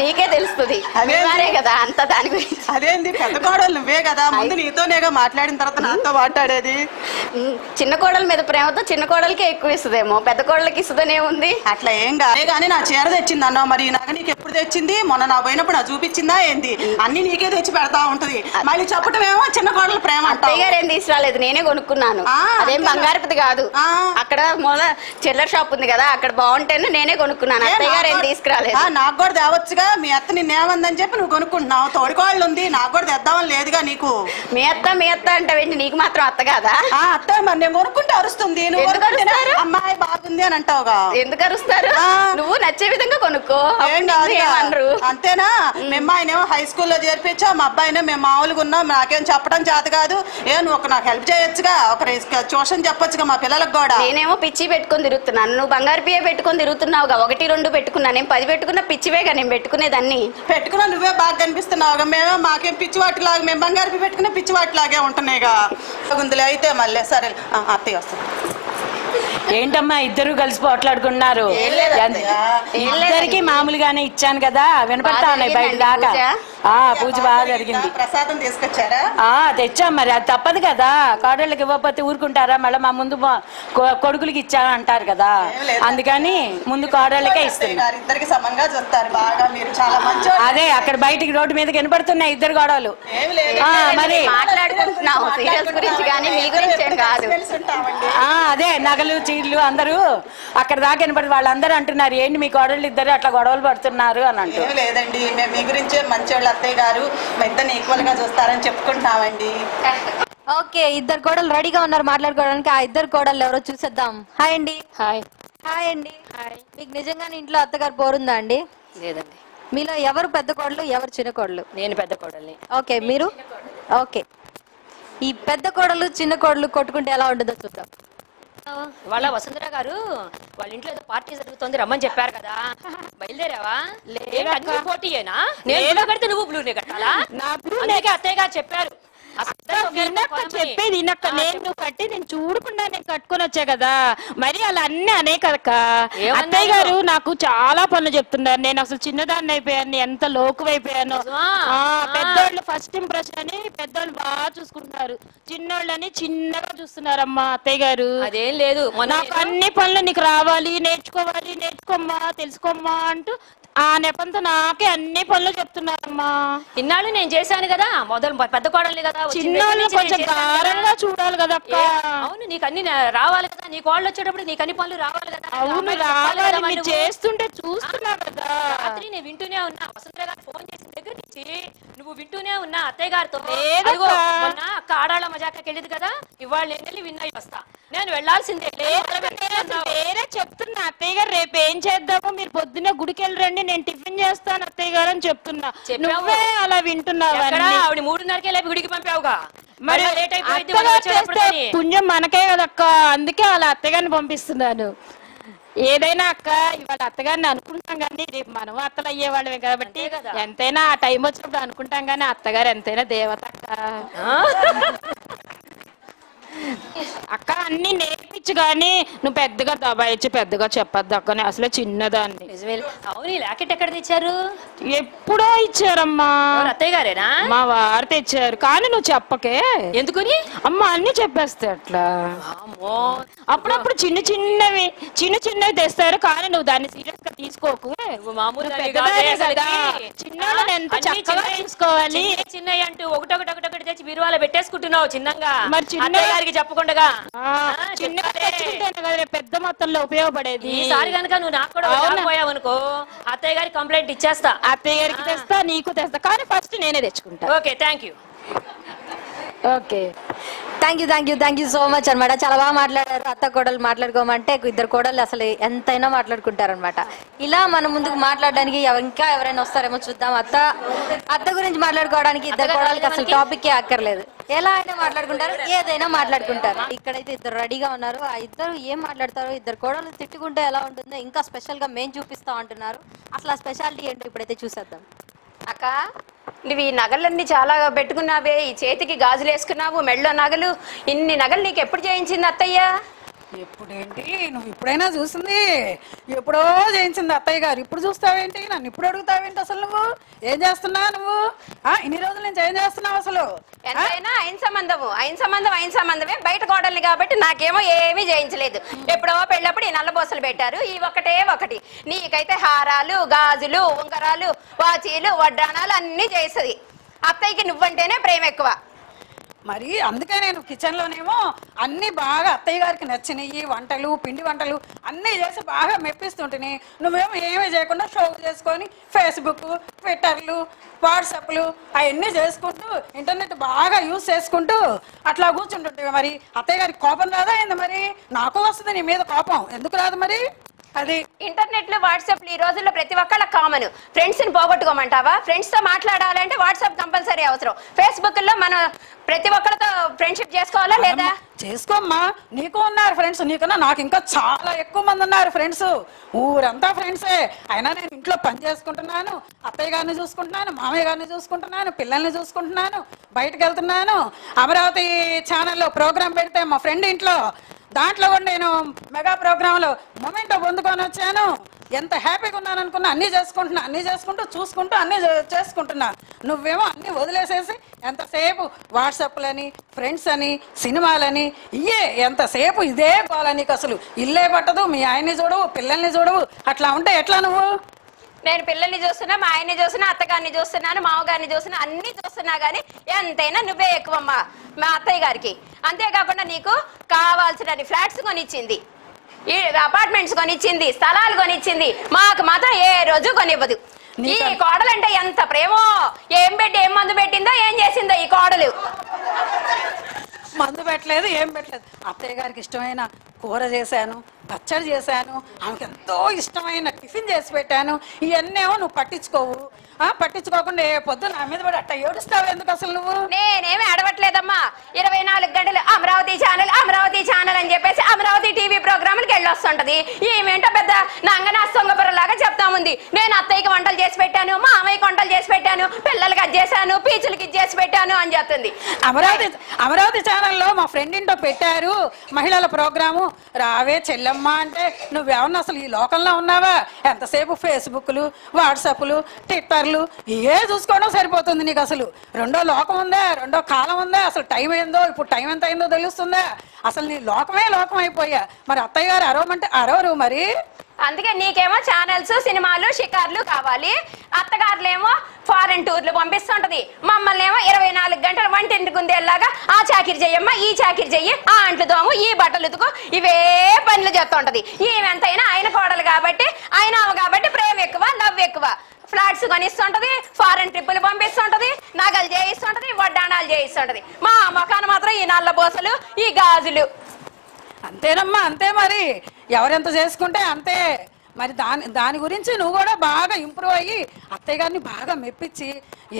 నీకే తెలుస్తుంది కదా అంత దాని గురించి. అదేంది, పెద్ద కోడలు నువ్వే కదా, ముందు నీతోనేగా మాట్లాడిన తర్వాత నాతో మాట్లాడేది. చిన్న కోడల మీద ప్రేమతో చిన్న కోడలకే ఎక్కువ ఇస్తుందేమో, పెద్ద కోడలకి ఇస్తుందనే ఉంది. అట్లా ఏం కాదే గానీ నా చీర తెచ్చింది అన్నావు, మరి నాకు నీకు ఎప్పుడు తెచ్చింది? మొన్న నా పోయినప్పుడు నాకు చూపించిందా ఏంది? అన్ని నీకే తెచ్చి పెడతా ఉంటది, మళ్ళీ చెప్పటం ఏమో చిన్న కోడలు ప్రేమ. అత్తయ్య గారు ఏం తీసుకురాలేదు, నేనే కొనుక్కున్నాను. అదేం బంగారపుది కాదు. అక్కడ మూల చిల్లర షాప్ ఉంది కదా, అక్కడ బాగుంటేనే నేనే కొనుక్కున్నాను. అత్తయ్య గారు ఏం తీసుకురాలేదు. నాకు కూడా తేవచ్చుగా, మీ అత్త నిన్నేమందని చెప్పి నువ్వు కొనుక్కుంటున్నావు. తోడుకోళ్ళు ఉంది, నాకు కూడా తెద్దామని లేదుగా నీకు. మీ అత్త అంటావేంటి? నీకు మాత్రం అత్త కాదా? అత్త మరి నేను కొనుక్కుంటే అరుస్తుంది. అమ్మాయి బాగుంది అని అంటావుగా. ఎందుకు అరుస్తారు? నువ్వు నచ్చే విధంగా కొనుక్కో. అంతేనా? మేము ఆయనేమో హై స్కూల్లో చేర్పించా, మా అబ్బాయినే మేము మామూలుగా ఉన్నాం, నాకేం చెప్పడం చేత కాదు. నువ్వు నాకు హెల్ప్ చేయొచ్చుగా, ఒక ట్యూషన్ చెప్పొచ్చుగా మా పిల్లలకు కూడా. నేనేమో పిచ్చి పెట్టుకొని తిరుగుతున్నాను, నువ్వు బంగారు పియ్య పెట్టుకొని తిరుగుతున్నావుగా. 1, 2 పెట్టుకున్నా, నేను 10 పెట్టుకున్నా. పిచ్చివేగా నేను పెట్టుకునేదాన్ని. పెట్టుకున్నా నువ్వే బాగా కనిపిస్తున్నావుగా. మేమే మాకేం పిచ్చి వాటిలాగా, మేము బంగారు పియ్య పెట్టుకునే పిచ్చి వాటిలాగే ఉంటున్నాయిగా. గుందులే అయితే మళ్ళీ సరే అత్తయ్య వస్తాను. ఏంటమ్మా ఇద్దరు కలిసి పోట్లాడుకున్నారు? ఇద్దరికి మామూలుగానే ఇచ్చాను కదా, వినపడతా ఉన్నాయి బయట దాకా. పూజ బాగా జరిగింది. ప్రసాదం తీసుకొచ్చారా? తెచ్చాం, మరి అది తప్పదు కదా. కోడళ్ళకి ఇవ్వకపోతే ఊరుకుంటారా? మళ్ళీ మా ముందు కొడుకులకి ఇచ్చా అంటారు కదా, అందుకని ముందు కోడళ్ళకే ఇస్తున్నారు. అదే అక్కడ బయటికి రోడ్డు మీద వినపడుతున్నాయి ఇద్దరు గొడవలు. మరి అదే నగలు చీరలు అందరూ అక్కడ దాకా వినపడి వాళ్ళందరూ అంటున్నారు, ఏంటి మీ కోడళ్ళు ఇద్దరు అట్లా గొడవలు పడుతున్నారు అని అంటారు. లేదండి, మేము మీ గురించే మంచోళ్ళు అత్తయ్య గారు, మా ఇద్దరిని ఈక్వల్ గా చూస్తారని చెప్పుకుంటున్నామండి. ఓకే, ఇద్దరు కోడలు రెడీగా ఉన్నారు మాట్లాడుకోవడానికి. ఆ ఇద్దరు కోడలు ఎవరో చూసేద్దాం. హాయ్ అండి. హాయ్. హాయ్ అండి. హాయ్. మీకు నిజంగానే ఇంట్లో అత్తగారు పోరుందా అండి? లేదండి. మీలో ఎవరు పెద్ద కోడలు, ఎవరు చిన్న కోడలు? నేను పెద్ద కోడల్ని. ఓకే, మీరు? ఓకే, ఈ పెద్ద కోడలు చిన్న కోడలు కొట్టుకుంటే ఎలా ఉంటుందో చూద్దాం. వాళ్ళ వసుంధర గారు వాళ్ళ ఇంట్లో ఏదో పార్టీ జరుగుతుంది రమ్మని చెప్పారు కదా, బయలుదేరావా? లేదు పోటీయేనా? నేను కడితే నువ్వు బ్లూనే కట్టాలా? అందుకే అత్తయ్య గారు చెప్పారు. చెప్పేది ఇనక్క, నేను కట్టి నేను చూడకుండా నేను కట్టుకొని వచ్చా కదా, మరి అలా అన్ని అనే కదక్క. అత్తయ్య గారు నాకు చాలా పనులు చెప్తున్నారు. నేను అసలు చిన్నదాన్ని అయిపోయాను, ఎంత లోకువైపోయాను. పెద్దోళ్ళు ఫస్ట్ ఇంప్రెషన్ అని పెద్దోళ్ళు బాగా చూసుకుంటున్నారు, చిన్నోళ్ళని చిన్నగా చూస్తున్నారమ్మా అత్తయ్య గారు. అదేం లేదు, నాకు అన్ని పనులు నీకు రావాలి, నేర్చుకోవాలి, నేర్చుకోమ్మా, తెలుసుకోమ్మా అంటూ ఆ నెపంతో నాకే అన్ని పనులు చెప్తున్నారమ్మా. ఇన్నాళ్ళు నేను చేశాను కదా, మొదలు పెద్ద కోడల్ని కదా, చిన్నోళ్ళు కొంచెం గారంగా చూడాలి కదా అక్క. అవును, నీకు అన్ని రావాలి కదా, నీ కోళ్ళు వచ్చేటప్పుడు నీకు అన్ని పనులు రావాలి కదా. అవును రావాలి, మీరు చేస్తుంటే చూస్తున్నా కదా. రాత్రి నేను వింటూనే ఉన్నా, వసుంధర గారు ఫోన్ చేసిన దగ్గర నుంచి నువ్వు వింటూనే ఉన్నా అత్తయ్య గారితో. మొన్న అక్క ఆడాళ్ళ మజాకకి వెళ్ళింది కదా, ఇవాళ నేను వెళ్ళి విన్నా వస్తా. నేను వెళ్లాల్సిందే. వేరే చెప్తున్నా అత్తయ్య గారు, రేపు ఏం చేద్దామో మీరు పొద్దున్నే గుడికి వెళ్ళరండి, నేను టిఫిన్ చేస్తాను అత్తయ్య గారు అని చెప్తున్నా. నువ్వే అలా వింటున్నావు. ఆవిడ 3:30కే లేపి గుడికి పంపావుగా, మరి లేట్ అయిపోయింది. పుణ్యం మనకే కదక్క, అందుకే అలా అత్తగారిని పంపిస్తున్నాను. ఏదైనా అక్క ఇవాళ అత్తగారిని అనుకుంటాం కానీ రేపు మనం అత్తలు అయ్యేవాళ్ళమే కాబట్టి ఎంతైనా ఆ టైం వచ్చినప్పుడు అనుకుంటాం కానీ అత్తగారు ఎంతైనా దేవత అక్క. అక్క అన్ని నేర్పించు కానీ నువ్వు పెద్దగా దబాయించి పెద్దగా చెప్పద్దు అక్క, అసలు చిన్నదాన్ని. అవును, ఈ లాకెట్ ఎక్కడ తెచ్చారు? ఎప్పుడో ఇచ్చారమ్మా. అత్తయ్య గారేనా? మా వారు తెచ్చారు, కానీ నువ్వు చెప్పకే. ఎందుకని? అమ్మ అన్ని చెప్పేస్తే అట్లా. అప్పుడప్పుడు చిన్న చిన్నవి తెస్తారు, కానీ నువ్వు దాన్ని సీరియస్ గా తీసుకోకు. చిన్నోళ్ళని ఎంత చక్కగా చూసుకోవాలి. చిన్నవి అంటూ ఒకటొకటి తెచ్చి బీరువాలో పెట్టేసుకుంటున్నావు చిన్నగా, మరి చిన్న గారికి చెప్పకుండా. పెద్ద మొత్తంలో ఉపయోగపడేది. ఈసారి కనుక నువ్వు నాకు కూడా పోయావు అనుకో, అత్తయ్య గారికి కంప్లైంట్ ఇచ్చేస్తా. అత్తయ్య గారికి తెస్తా, నీకు తెస్తా, కానీ ఫస్ట్ నేనే తెచ్చుకుంటా. Okay, thank you. Okay, thank you so much అనమాట. చాలా బాగా మాట్లాడారు. అత్త కోడలు మాట్లాడుకోమంటే ఇద్దరు కోడలు అసలు ఎంతైనా మాట్లాడుకుంటారనమాట. ఇలా మన ముందుకు మాట్లాడడానికి ఇంకా ఎవరైనా వస్తారేమో చూద్దాం. అత్త గురించి మాట్లాడుకోవడానికి ఇద్దరు కోడలకి అసలు టాపిక్ అక్కర్లేదు, ఎలా అయినా మాట్లాడుకుంటారు, ఏదైనా మాట్లాడుకుంటారు. ఇక్కడైతే ఇద్దరు రెడీగా ఉన్నారు. ఆ ఇద్దరు ఏం మాట్లాడతారో, ఇద్దరు కోడలు తిట్టుకుంటే ఎలా ఉంటుందో ఇంకా స్పెషల్ గా మేము చూపిస్తాం అంటున్నారు. అసలు ఆ స్పెషాలిటీ ఏంటో ఇప్పుడైతే చూసేద్దాం. అక్క, నువ్వు ఈ నగలన్నీ చాలా పెట్టుకున్నావే, ఈ చేతికి గాజులు వేసుకున్నావు, మెళ్ళో నగలు, ఇన్ని నగలు నీకు ఎప్పుడు చేయించింది అత్తయ్య? ఎప్పుడేంటి నువ్వు ఇప్పుడైనా చూసింది? ఎప్పుడో చేయించింది అత్తయ్య గారు. ఇప్పుడు చూస్తావేంటి? నన్ను ఇప్పుడు అడుగుతావేంటి? అసలు నువ్వు ఏం చేస్తున్నావు? నువ్వు ఇన్ని రోజులు నుంచి ఏం చేస్తున్నావు అసలు? ఎంతైనా అయిన సంబంధమే. బయట కోడల్ని కాబట్టి నాకేమో ఏమీ చేయించలేదు. ఎప్పుడో పెళ్ళప్పుడు ఈ నల్లబోసలు పెట్టారు, ఈ ఒకటి. నీకైతే హారాలు, గాజులు, ఉంగరాలు, వాచీలు, వడ్డాణాలు అన్నీ చేస్తుంది. అత్తయ్యకి నువ్వంటేనే ప్రేమ ఎక్కువ. మరి అందుకే నేను కిచెన్లోనేమో అన్నీ బాగా అత్తయ్య గారికి నచ్చినవి వంటలు, పిండి వంటలు అన్నీ చేసి బాగా మెప్పిస్తుంటుని, నువ్వేమో ఏమీ చేయకుండా షో చేసుకొని ఫేస్బుక్, ట్విట్టర్లు, వాట్సాప్లు అవన్నీ చేసుకుంటూ ఇంటర్నెట్ బాగా యూజ్ చేసుకుంటూ అట్లా కూర్చుంటుంటే మరి అత్తయ్య గారికి కోపం రాదా ఏంది? మరి నాకు వస్తుంది నీ మీద కోపం, ఎందుకు రాదు మరి? అది ఇంటర్నెట్ లో వాట్సాప్ ఈ రోజుల్లో ప్రతి ఒక్కళ్ళ కామన్. ఫ్రెండ్స్ ని పోగొట్టుకోమంటావా? ఫ్రెండ్స్ తో మాట్లాడాలంటే వాట్సాప్ కంపల్సరీ అవసరం. ఫేస్బుక్ లో మనం ప్రతి ఒక్కరితో ఫ్రెండ్షిప్ చేసుకోవాలా లేదా? చేసుకోమ్మా, నీకు ఉన్నారు ఫ్రెండ్స్, నీకన్నా నాకు ఇంకా చాలా ఎక్కువ మంది ఉన్నారు ఫ్రెండ్స్, ఊరంతా ఫ్రెండ్సే. అయినా నేను ఇంట్లో పని చేసుకుంటున్నాను, అత్తయ్య గారిని చూసుకుంటున్నాను, మామయ్య గారిని చూసుకుంటున్నాను, పిల్లల్ని చూసుకుంటున్నాను, బయటకు వెళ్తున్నాను. అమరావతి ఛానల్లో ప్రోగ్రామ్ పెడితే మా ఫ్రెండ్ ఇంట్లో, దాంట్లో కూడా నేను మెగా ప్రోగ్రాంలో మొమెంటో పొందుకొని వచ్చాను. ఎంత హ్యాపీగా ఉన్నాను అనుకున్నా, అన్నీ చేసుకుంటూ చూసుకుంటూ అన్నీ చేసుకుంటున్నా. నువ్వేమో అన్నీ వదిలేసేసి ఎంతసేపు వాట్సాప్లని, ఫ్రెండ్స్ అని, సినిమాలని, ఎంతసేపు ఇదే గోల. నీకు అసలు ఇల్లే పట్టదు, మీ ఆయన్ని చూడవు, పిల్లల్ని చూడవు, అట్లా ఉంటే ఎట్లా నువ్వు? నేను పిల్లల్ని చూస్తున్నా, మా ఆయన్ని చూస్తున్నా, అత్తగారిని చూస్తున్నాను, మామగారిని చూస్తున్నా, అన్ని చూస్తున్నా కానీ ఎంతైనా నువ్వే ఎక్కువమ్మా మా అత్తయ్య గారికి. అంతేకాకుండా నీకు కావాల్సిన ఫ్లాట్స్ కొనిచ్చింది, ఈ అపార్ట్మెంట్స్ కొనిచ్చింది, స్థలాలు కొనిచ్చింది. మాకు మాత్రం ఏ రోజు కొనివ్వదు. ఈ కోడలంటే ఎంత ప్రేమో! ఏం మందు పెట్టిందో, ఏం చేసిందో ఈ కోడలు. మందు పెట్టలేదు, ఏం పెట్టలేదు. అత్తయ్య గారికి ఇష్టమైన కూర చేశాను, పచ్చడి చేశాను, ఆమెకి ఎంతో ఇష్టమైన టిఫిన్ చేసి పెట్టాను. ఇవన్నేమో నువ్వు పట్టించుకోవు. పట్టించుకోకుండా ఏ పొద్దు నా మీద పడి అట్ట ఏడుస్తావు ఎందుకు అసలు నువ్వు? నేనేమి అడవట్లేదమ్మా. 24 గంటలు అమరావతి ఛానల్ అని చెప్పి చెప్పేసి అమరావతి టీవీ ప్రోగ్రాంకి వెళ్ళొస్తుంటది. ఏమేంటో పెద్ద నంగనా సొంగపురలాగా చెప్తా ఉంది. నేను అత్తయ్యకి వంటలు చేసి పెట్టాను, మా అమ్మయ్యకి వంటలు చేసి పెట్టాను, పిల్లలకి అది చేశాను, పీచులకి ఇది చేసి పెట్టాను అని చెప్తుంది. అమరావతి ఛానల్లో మా ఫ్రెండ్ ఇంటో పెట్టారు మహిళల ప్రోగ్రాము. రావే చెల్లెమ్మ అంటే నువ్వేమన్నా అసలు ఈ లోకంలో ఉన్నావా? ఎంతసేపు ఫేస్బుక్లు, వాట్సాప్లు, ట్విట్టర్లు ఏ చూసుకోవడం సరిపోతుంది నీకు? అసలు రెండో లోకం ఉందా? రెండో కాలం ఉందా? అసలు టైం ఏందో, ఇప్పుడు టైం ఎంత అయిందో తెలుస్తుందా? అసలు నీ లోకమే లోకం అయిపోయా. మరి అత్తయ్య గారు అరవమంటే అరవరు మరి. అందుకే నీకేమో ఛానల్స్, సినిమాలు, షికార్లు కావాలి. అత్తగారులేమో ఫారెన్ టూర్లు పంపిస్తుంటది. మమ్మల్ని ఏమో 24 గంటలు వంటింటికి ఉందేలాగా ఆ చాకిరి చెయ్యమ్మా, ఈ చాకిరి చెయ్యి, ఆ అంట్లు దోము, ఈ బట్టలు ఉతుకు, ఇవే పనులు చేస్తుంటది. ఈమెంతైనా ఆయన కోడలు కాబట్టి, ఆయన కాబట్టి ప్రేమ ఎక్కువ, లవ్ ఎక్కువ. ఫ్లాట్స్ కొనిస్తుంటది, ఫారెన్ ట్రిప్పులు పంపిస్తుంటది, నగలు చేయిస్తుంటది, వడ్డాణాలు చేయిస్తుంటది. మా మొఖాన మాత్రం ఈ నల్ల బోసలు, ఈ గాజులు. అంతేనమ్మా, అంతే మరి. ఎవరెంత చేసుకుంటే అంతే మరి. దాని గురించి నువ్వు కూడా బాగా ఇంప్రూవ్ అయ్యి అత్తయ్య గారిని బాగా మెప్పించి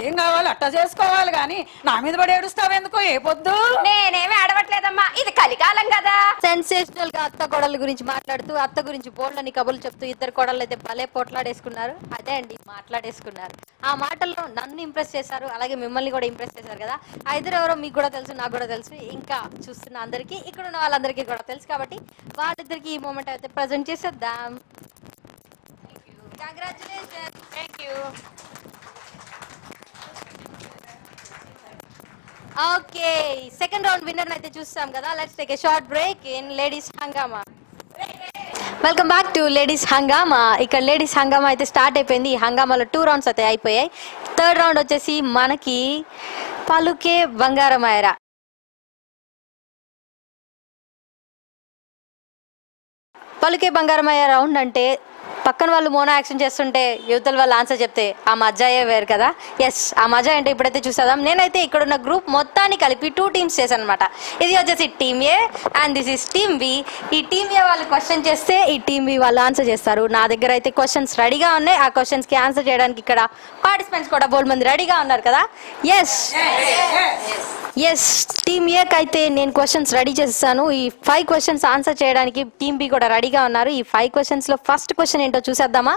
ఏం కావాలి అట్టా చేసుకోవాలి. కానీ నా మీద పడి ఏడుస్తావెందుకు? ఏ పొద్దు నేనేమి ఆడవట్లేదమ్మా, ఇది కలికాలం కదా. సెన్సేషనల్ గా అత్త కోడళ్ళ గురించి మాట్లాడుతూ అత్త గురించి బోల్డని కబుర్లు చెప్తూ ఇద్దరు కోడళ్ళు అయితే భలే పోట్లాడేసుకున్నారు. అదే అండి మాట్లాడేసుకున్నారు. ఆ మాటల్లో నన్ను ఇంప్రెస్ చేశారు, అలాగే మిమ్మల్ని కూడా ఇంప్రెస్ చేశారు కదా. ఆ ఇద్దరు ఎవరో మీకు కూడా తెలుసు, నాకు కూడా తెలుసు, ఇంకా చూస్తున్న అందరికీ, ఇక్కడ ఉన్న వాళ్ళందరికీ కూడా తెలుసు. కాబట్టి వాళ్ళిద్దరికి ఈ మూమెంట్ అయితే ప్రజెంట్ చేసేద్దాం. Congratulations. Thank you. Okay, second round winner అయితే చూస్తాం కదా. Let's take a short break in ladies Hungama. Welcome back to ladies హంగామా. ఇక్కడ లేడీస్ హంగామా అయితే స్టార్ట్ అయిపోయింది. ఈ హంగామాలో 2 రౌండ్స్ అయితే అయిపోయాయి. థర్డ్ రౌండ్ వచ్చేసి మనకి పలుకే బంగారమాయరా. పలుకే బంగారమయ్య రౌండ్ అంటే పక్కన వాళ్ళు మోనో యాక్షన్ చేస్తుంటే యువతల వాళ్ళు ఆన్సర్ చెప్తే ఆ మజాయే వేరు కదా. ఎస్, ఆ మజా అంటే ఇప్పుడైతే చూసేద్దాం. నేనైతే ఇక్కడ ఉన్న గ్రూప్ మొత్తాన్ని కలిపి 2 టీమ్స్ చేశాను అనమాట. ఇది వచ్చేసి team A and this is team B. ఈ టీమ్ ఏ వాళ్ళు క్వశ్చన్ చేస్తే ఈ టీమ్ బి వాళ్ళు ఆన్సర్ చేస్తారు. నా దగ్గర అయితే క్వశ్చన్స్ రెడీగా ఉన్నాయి. ఆ క్వశ్చన్స్ కి ఆన్సర్ చేయడానికి ఇక్కడ పార్టిసిపెంట్స్ కూడా బోల్డ్ మంది రెడీగా ఉన్నారు కదా. ఎస్, టీమ్ ఏకి అయితే నేను క్వశ్చన్స్ రెడీ చేస్తాను. ఈ 5 క్వశ్చన్స్ ఆన్సర్ చేయడానికి టీమ్ బి కూడా రెడీగా ఉన్నారు. ఈ 5 క్వశ్చన్స్ లో ఫస్ట్ క్వశ్చన్ ఏంటో చూసేద్దామా.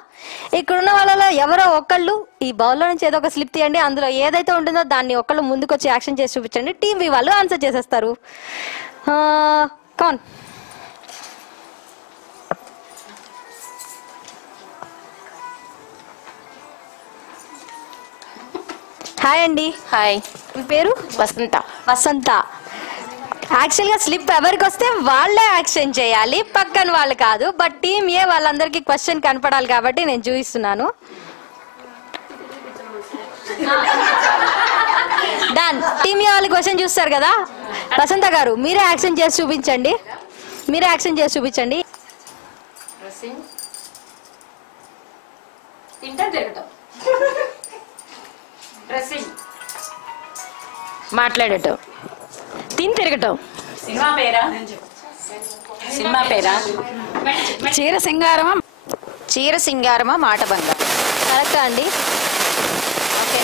ఇక్కడున్న వాళ్ళలో ఎవరో ఒకళ్ళు ఈ బౌల్లో నుంచి ఏదో ఒక స్లిప్ తీయండి, అందులో ఏదైతే ఉంటుందో దాన్ని ఒకళ్ళు ముందుకు వచ్చి యాక్షన్ చేసి చూపించండి. టీమ్ బి వాళ్ళు ఆన్సర్ చేసేస్తారు. కాన్ హాయ్ అండి. హాయ్, మీ పేరు? వసంత. వసంత. యాక్చువల్గా స్లిప్ ఎవరికి వస్తే వాళ్ళే యాక్షన్ చేయాలి, పక్కన వాళ్ళు కాదు. బట్ టీమ్ ఏ వాళ్ళందరికీ క్వశ్చన్ కనపడాలి కాబట్టి నేను చూపిస్తున్నాను. డన్. టీమ్ ఏ వాళ్ళు క్వశ్చన్ చూస్తారు కదా. వసంత గారు మీరే యాక్షన్ చేసి చూపించండి. మాట్లాడటం, తిని తిరగటం. సినిమా పేరా? చీర సింగారమా మాట బంగారం. కరెక్టా అండి? ఓకే.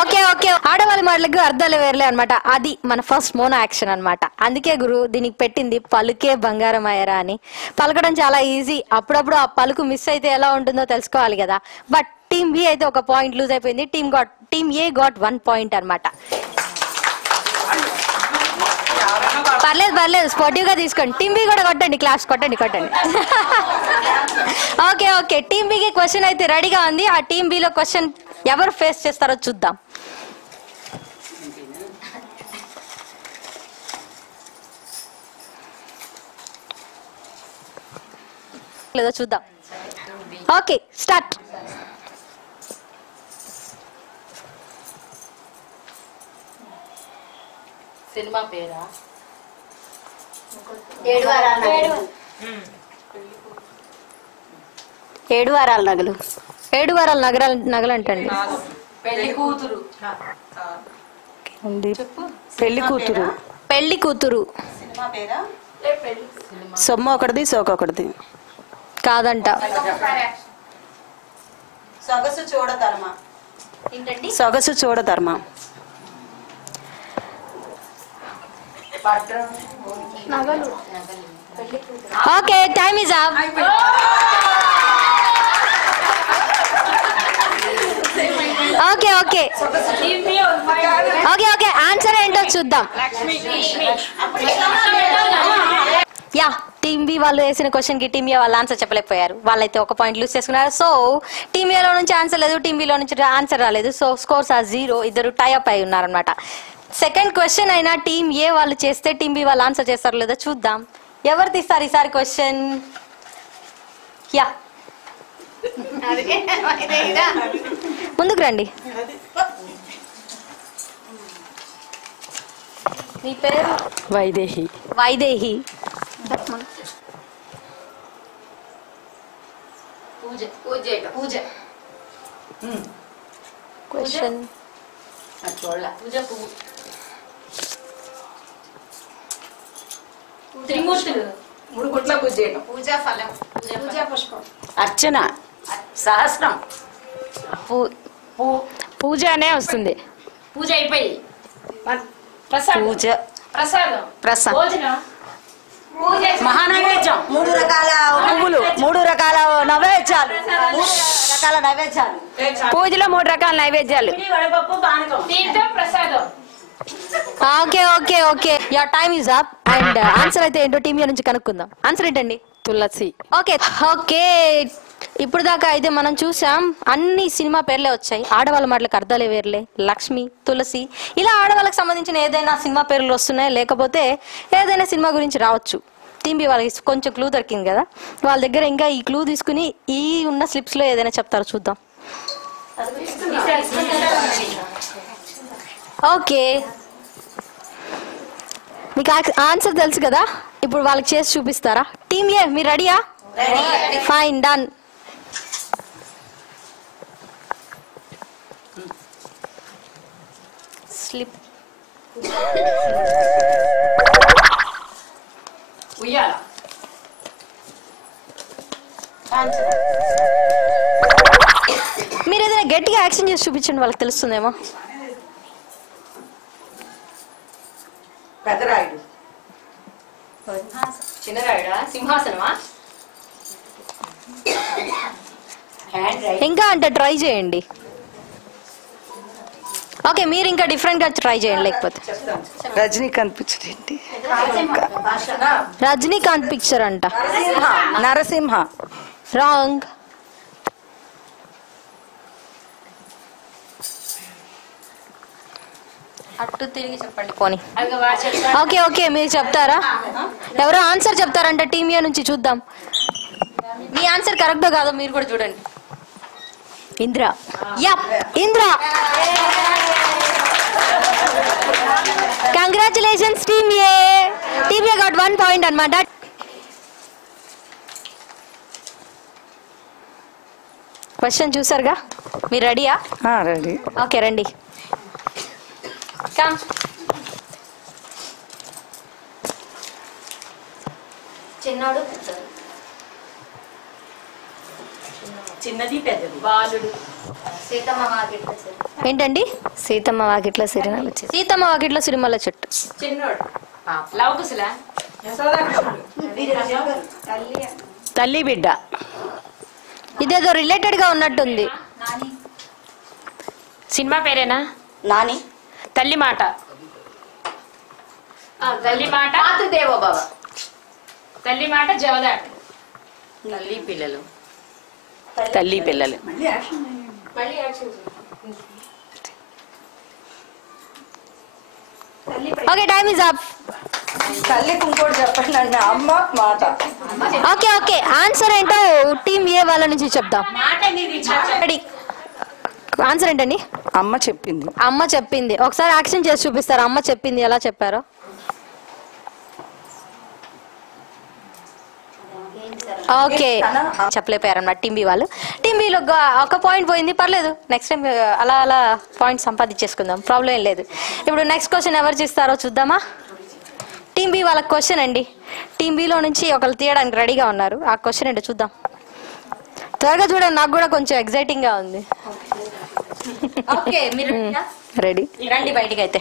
ఓకే ఓకే, ఆడవాళ్ళ మాటలకు అర్థాలు వేర్లే అనమాట. అది మన ఫస్ట్ మోనో యాక్షన్ అనమాట. అందుకే గురు దీనికి పెట్టింది పలుకే బంగారం అయ్యరా అని. పలకడం చాలా ఈజీ. అప్పుడప్పుడు ఆ పలుకు మిస్ అయితే ఎలా ఉంటుందో తెలుసుకోవాలి కదా. బట్ టీమ్ బి అయితే ఒక పాయింట్ లూజ్ అయిపోయింది. టీమ్ ఏ గాట్ 1 పాయింట్ అనమాట. పర్లేదు, స్పోర్టివ్ గా తీసుకోండి. టీమ్ బి కూడా కొట్టండి, క్లాస్ కొట్టండి. ఓకే, టీమ్ బికి క్వశ్చన్ అయితే రెడీగా ఉంది. ఆ టీమ్ బిలో క్వశ్చన్ ఎవరు ఫేస్ చేస్తారో చూద్దాం. లేదో చూద్దాం. Okay, start. సినిమా పేరా? 7 వారాల నగలు. 7 వారాల నగలు అంటండి. పెళ్లి కూతురు. పెళ్లి కూతురు. పెళ్లి కూతురు. సినిమా పేరా? సొమ్ము ఒకటిది సోకొకటిది. కాదంట. సొగసు చూడధర్మ. ఏంటండి? సొగసు చూడధర్మ. Okay, time is up. Okay okay okay okay answer ఏంటో చూద్దాం. యా, టీమ్ బి వాళ్ళు వేసిన క్వశ్చన్ కి టీమ్ ఏ వాళ్ళు ఆన్సర్ చెప్పలేకపోయారు. వాళ్ళైతే ఒక పాయింట్ లూజ్ చేసుకున్నారు. సో టీమ్ ఏలో నుంచి ఆన్సర్ లేదు, టీమ్ బిలో నుంచి ఆన్సర్ రాలేదు. సో స్కోర్స్ ఆ 0. ఇద్దరు టైఅప్ అయి ఉన్నారనమాట. సెకండ్ క్వశ్చన్ అయినా టీమ్ ఏ వాళ్ళు చేస్తే టీమ్ బి వాళ్ళు ఆన్సర్ చేస్తారో లేదో చూద్దాం. ఎవరు తీస్తారు ఈసారి క్వశ్చన్? యా, ముందుకు రండి. మీ పేరు? వైదేహి. వైదేహి. క్వశ్చన్ త్రిమూర్తులు. అర్చన. సహస్రం. పూజ అనే వస్తుంది. పూజ అయిపోయి ప్రసాదం. పూజ. ప్రసాదం. ప్రసాదం. భోజనం. మహానైవేద్యం. 3 రకాల పువ్వులు, 3 రకాల నైవేద్యాలు, 3 రకాల నైవేద్యాలు. పూజలో 3 రకాల నైవేద్యాలు. వడపప్పు, పానకం. తీర్థం, ప్రసాదం. Okay okay okay, yeah time is up. And answer అయితే ఏంటో టీమ్ నుంచి కనుక్కుందాం. ఆన్సర్ ఏంటండి? తులసి. ఓకే ఓకే, ఇప్పుడు దాకా అయితే మనం చూసాం అన్ని సినిమా పేర్లే వచ్చాయి. ఆడవాళ్ళ మాటలకు అర్థాలే వేర్లే. లక్ష్మి, తులసి, ఇలా ఆడవాళ్ళకి సంబంధించిన ఏదైనా సినిమా పేర్లు వస్తున్నాయి, లేకపోతే ఏదైనా సినిమా గురించి రావచ్చు. టీమ్ బి వాళ్ళకి కొంచెం క్లూ దొరికింది కదా, వాళ్ళ దగ్గర ఇంకా ఈ క్లూ తీసుకుని ఈ ఉన్న స్లిప్స్ లో ఏదైనా చెప్తారో చూద్దాం. ఓకే, మీకు ఆన్సర్ తెలుసు కదా, ఇప్పుడు వాళ్ళకి చేసి చూపిస్తారా? టీమ్ ఏ మీరు రెడీయా? Fine, done. స్లిప్. ఉయ్యాల. మీరు ఏదైనా గట్టిగా యాక్షన్ చేసి చూపించండి, వాళ్ళకి తెలుస్తుందేమో. పెద్దరాయుడు. చిన్నరాయుడా? సింహాసనమా? ఇంకా అంటే ట్రై చేయండి. ఓకే, మీరు ఇంకా డిఫరెంట్ గా ట్రై చేయండి. లేకపోతే రజనీకాంత్ పిక్చర్ ఏంటి? రజనీకాంత్ పిక్చర్ అంట. నరసింహ. రాంగ్. అటు తిరిగి చెప్పండి పోనీ. ఓకే ఓకే, మీరు చెప్తారా? ఎవరో ఆన్సర్ చెప్తారంట టీమ్ ఏ నుంచి, చూద్దాం. మీ ఆన్సర్ కరెక్టో కాదో మీరు కూడా చూడండి. Indra. Yup, Indra. Congratulations team A. Team A got 1 point అన్నమాట. క్వశ్చన్ చూసారుగా, మీరు రెడీయా? రెడీ. ఓకే, రండి. కమ్. చిన్నోడు, చిన్నది పెద్దది. బాలుడు. ఏంటండి? సీతమ్మ వాకిట్లో సిరిమల్ల చెట్టు. సీతమ్మ వాకిట్లో సిరిమల్ల చెట్టు. చిన్నోడు. లవకుశలా? తల్లి బిడ్డ. ఇదేదో రిలేటెడ్ గా ఉన్నట్టుంది. సినిమా పేరేనా? నాని. తల్లి మాట. తల్లి మాట. మాతృదేవోభవ. తల్లి మాట, జవదాట్. తల్లి పిల్లలు. తల్లి పిల్లలు. మళ్ళీ action. Okay, time is up. తల్లి కుంకోడు చెప్పండి అండి. అమ్మ మాట. ఓకే ఓకే, ఆన్సర్ ఏంటో టీమ్ ఏ వాళ్ళ నుంచి చెప్దాం. రెడీ. ఆన్సర్ ఏంటండి? అమ్మ చెప్పింది. అమ్మ చెప్పింది. ఒకసారి యాక్షన్ చేసి చూపిస్తారా? అమ్మ చెప్పింది ఎలా చెప్పారో. ఓకే, చెప్పలేకపోయారన్నమాట టీమ్ బి వాళ్ళు. టీమ్ బిలో ఒక పాయింట్ పోయింది, పర్లేదు. నెక్స్ట్ టైం అలా అలా పాయింట్ సంపాదించేసుకుందాం, ప్రాబ్లం ఏం లేదు. ఇప్పుడు నెక్స్ట్ క్వశ్చన్ ఎవరు చేస్తారో చూద్దామా. టీమ్ బి వాళ్ళ క్వశ్చన్ అండి. టీమ్ బిలో నుంచి ఒకరు తీయడానికి రెడీగా ఉన్నారు. ఆ క్వశ్చన్ ఏంటో చూద్దాం. త్వరగా చూడండి, నాకు కూడా కొంచెం ఎగ్జైటింగ్ గా ఉంది. ఓకే, మీరు రెడీ రండి బయటికి అయితే.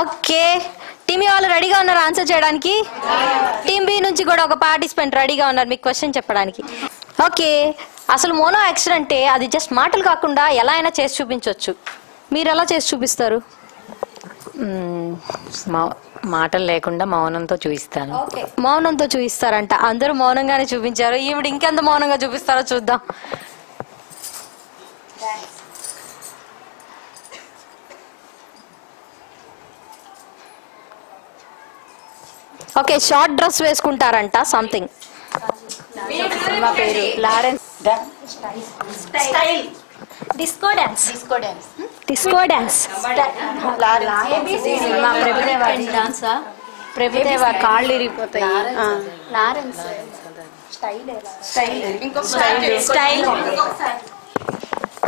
ఓకే, టీమ్ బి వాళ్ళు రెడీగా ఉన్నారు ఆన్సర్ చేయడానికి. టీమ్ బి నుంచి కూడా ఒక పార్టిసిపెంట్ రెడీగా ఉన్నారు మీకు క్వశ్చన్ చెప్పడానికి. ఓకే, అసలు మోనో యాక్షన్ అంటే అది జస్ట్ మాటలు కాకుండా ఎలా అయినా చేసి చూపించవచ్చు. మీరు ఎలా చేసి చూపిస్తారు? మాటలు లేకుండా మౌనంతో చూపిస్తాను. మౌనంతో చూపిస్తారంట. అందరూ మౌనంగానే చూపించారు. ఈవిడ ఇంకెంత మౌనంగా చూపిస్తారో చూద్దాం. ఓకే, షార్ట్ డ్రెస్ వేసుకుంటారంట సంథింగ్. మా పేరు లారెన్స్. Disco dance. మా ప్రభుదేవ కాళ్ళు ఇరిగిపోతాయి. స్టైల్.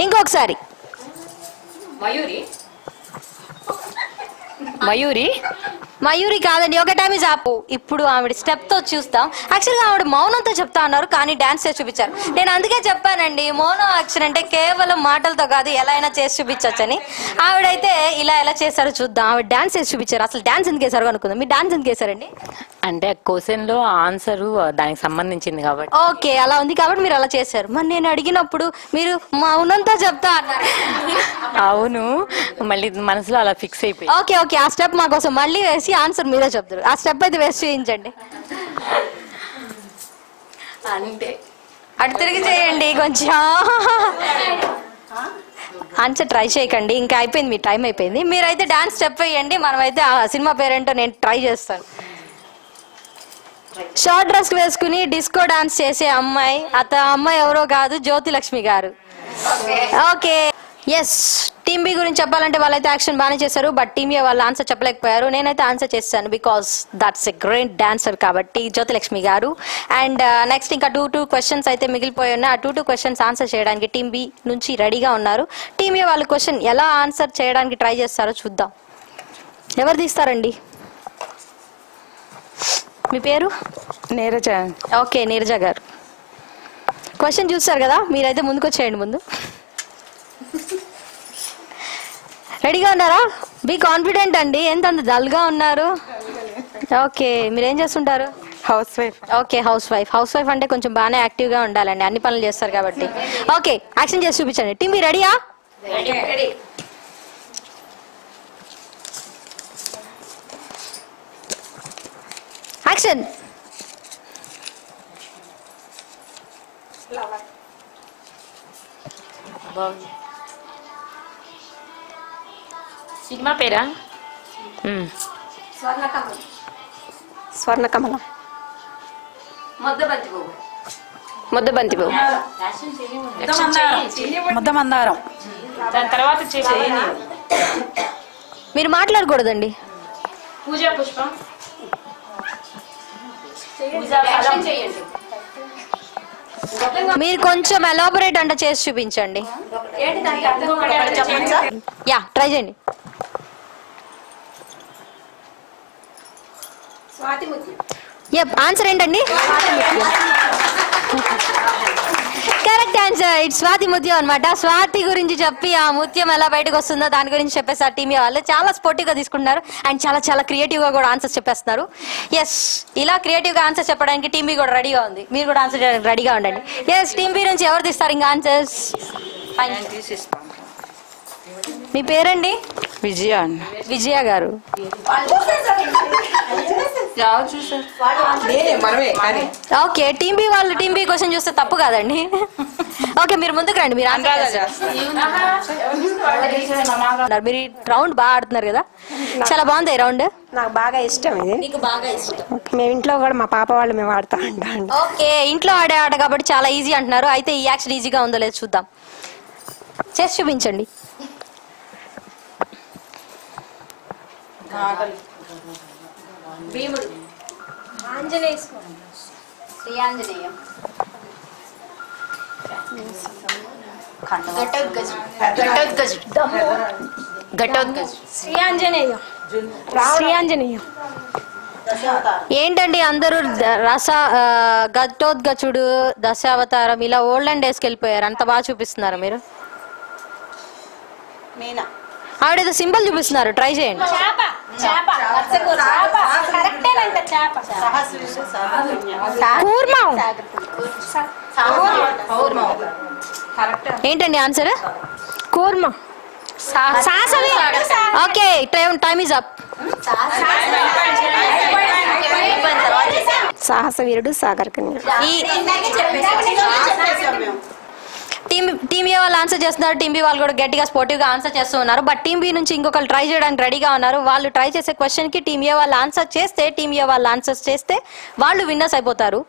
ఇంకొకసారి మయూరి కాదండి, ఒక టైం ఆపు. ఇప్పుడు ఆవిడ స్టెప్ తో చూస్తాం. యాక్చువల్గా ఆవిడ మౌనంతో చెప్తా అన్నారు, కానీ డాన్స్ చేసి చూపించారు. నేను అందుకే చెప్పానండి, మౌనో యాక్షన్ అంటే కేవలం మాటలతో కాదు, ఎలా అయినా చేసి చూపించచ్చని. ఆవిడైతే ఇలా ఎలా చేశారో చూద్దాం. ఆవిడ డాన్స్ చేసి చూపించారు. అసలు డాన్స్ ఎందుకు వేశారు అనుకుందాం. మీరు డాన్స్ ఎందుకు వేశారండి? అంటే క్వశ్చన్ లో ఆన్సర్ దానికి సంబంధించింది కాబట్టి. ఓకే, అలా ఉంది కాబట్టి మీరు అలా చేశారు. మరి నేను అడిగినప్పుడు మీరు మౌనంతో చెప్తా అన్నారు. అవును, మళ్ళీ మనసులో అలా ఫిక్స్ అయిపోయి. ఓకే ఓకే, ఆ స్టెప్ మా కోసం మళ్ళీ వేసి ఆన్సర్ మీరే చెప్తారు. ఆ స్టెప్ అయితే వేస్ట్ చేయించండి. అంటే అటు తిరిగి చేయండి కొంచెం. ఆన్సర్ ట్రై చేయకండి, ఇంకా అయిపోయింది, మీ టైం అయిపోయింది. మీరైతే డాన్స్ స్టెప్ వేయండి, మనమైతే ఆ సినిమా పేరేంటో నేను ట్రై చేస్తాను. షార్ట్ డ్రెస్ వేసుకుని డిస్కో డాన్స్ చేసే అమ్మాయి, అమ్మాయి ఎవరో కాదు, జ్యోతి లక్ష్మి గారు. Okay, yes. టీమ్ బి గురించి చెప్పాలంటే వాళ్ళైతే యాక్షన్ బాగానే చేశారు, బట్ టీమ్ ఏ వాళ్ళు ఆన్సర్ చెప్పలేకపోయారు. నేనైతే ఆన్సర్ చేశాను because that's a great dancer కాబట్టి, జ్యోతిలక్ష్మి గారు. అండ్ నెక్స్ట్ ఇంకా టూ క్వశ్చన్స్ అయితే మిగిలిపోయి ఉన్నాయి. ఆ టూ క్వశ్చన్స్ ఆన్సర్ చేయడానికి టీమ్ బి నుంచి రెడీగా ఉన్నారు. టీమ్ ఏ వాళ్ళు క్వశ్చన్ ఎలా ఆన్సర్ చేయడానికి ట్రై చేస్తారో చూద్దాం. ఎవరు తీస్తారండి? మీ పేరు? నీరజ. ఓకే, నీరజ గారు క్వశ్చన్ చూస్తారు కదా, మీరైతే ముందుకు వచ్చేయండి. ముందు రెడీగా ఉన్నారా? బీ కాన్ఫిడెంట్ అండి. ఎంత డల్గా ఉన్నారు? ఓకే, మీరేం చేస్తుంటారు? House wife. Okay, house wife అంటే కొంచెం బాగానే యాక్టివ్గా ఉండాలండి, అన్ని పనులు చేస్తారు కాబట్టి. ఓకే, యాక్షన్ చేసి చూపించండి. టీమ్ బి రెడీయా? యాక్షన్. సినిమా పేరా? స్వర్ణకమలం. ముద్దబంతి పువ్వు. ముద్దమందారం. దాని తర్వాత మీరు మాట్లాడకూడదండి. పూజా పుష్పం. మీరు కొంచెం ఎలాబొరేట్ అంటే చేసి చూపించండి. యా, ట్రై చేయండి. ఆన్సర్ ఏంటండి? Correct answer. It's Swathi Muthyam అనమాట. స్వాతి గురించి చెప్పి ఆ ముత్యం ఎలా బయటకు వస్తుందో దాని గురించి చెప్పేసారు టీమ్ వాళ్ళు. చాలా స్పోర్టివ్ గా తీసుకుంటున్నారు అండ్ చాలా క్రియేటివ్ గా కూడా ఆన్సర్స్ చెప్పేస్తున్నారు. ఎస్, ఇలా క్రియేటివ్ గా ఆన్సర్స్ చెప్పడానికి టీమ్ బి కూడా రెడీగా ఉంది. మీరు కూడా ఆన్సర్ చేయడానికి రెడీగా ఉండండి. ఎస్, టీమ్ బి నుంచి ఎవరు తీస్తారు ఇంకా ఆన్సర్స్? మీ పేరండి? విజయ గారు. ఓకే, టీమ్ బి వాళ్ళు టీమ్ బి క్వశ్చన్ చూస్తే తప్పు కాదండి. ఓకే, మీరు ముందుకు రండి. మీరు మీరు రౌండ్ బాగా ఆడుతున్నారు కదా, చాలా బాగుంది ఈ రౌండ్. నాకు బాగా ఇష్టం ఇది. మీకు బాగా ఇష్టం? మేము ఇంట్లో కూడా మా పాప వాళ్ళు మేము ఆడుతూ ఉంటాం. ఓకే, ఇంట్లో ఆడే ఆట కాబట్టి చాలా ఈజీ అంటున్నారు. అయితే ఈ యాక్షన్ ఈజీగా ఉందో లేదో చూద్దాం. చేసి చూపించండి. భీముడు. ఆంజనేయ స్వామి. శ్రీ ఆంజనేయం. ఘటోత్కచుడు. శ్రీ ఆంజనేయం ఏంటండి అందరూ ఘటోద్గచుడు దశావతారం ఇలా ఓల్డెన్ డేస్కి వెళ్ళిపోయారు. అంత బాగా చూపిస్తున్నారు మీరు. ఆవిడేదో సింబల్ చూపిస్తున్నారు, ట్రై చేయండి. ఏంటండి answer? Kurma. Okay, time is up. సాహసవీరుడు సాగర్ కన్య. టీమ్ ఏ వాళ్ళు ఆన్సర్ చేస్తున్నారు, టీమ్ బి వాళ్ళు కూడా గట్టిగా స్పోర్టివ్ గా ఆన్సర్ చేస్తూ ఉన్నారు. బట్ టీమ్ బి నుంచి ఇంకొకరు ట్రై చేయడానికి రెడీగా ఉన్నారు. వాళ్ళు ట్రై చేసే క్వశ్చన్ కి టీమ్ ఏ వాళ్ళు ఆన్సర్ చేస్తే వాళ్ళు విన్నర్స్ అయిపోతారు.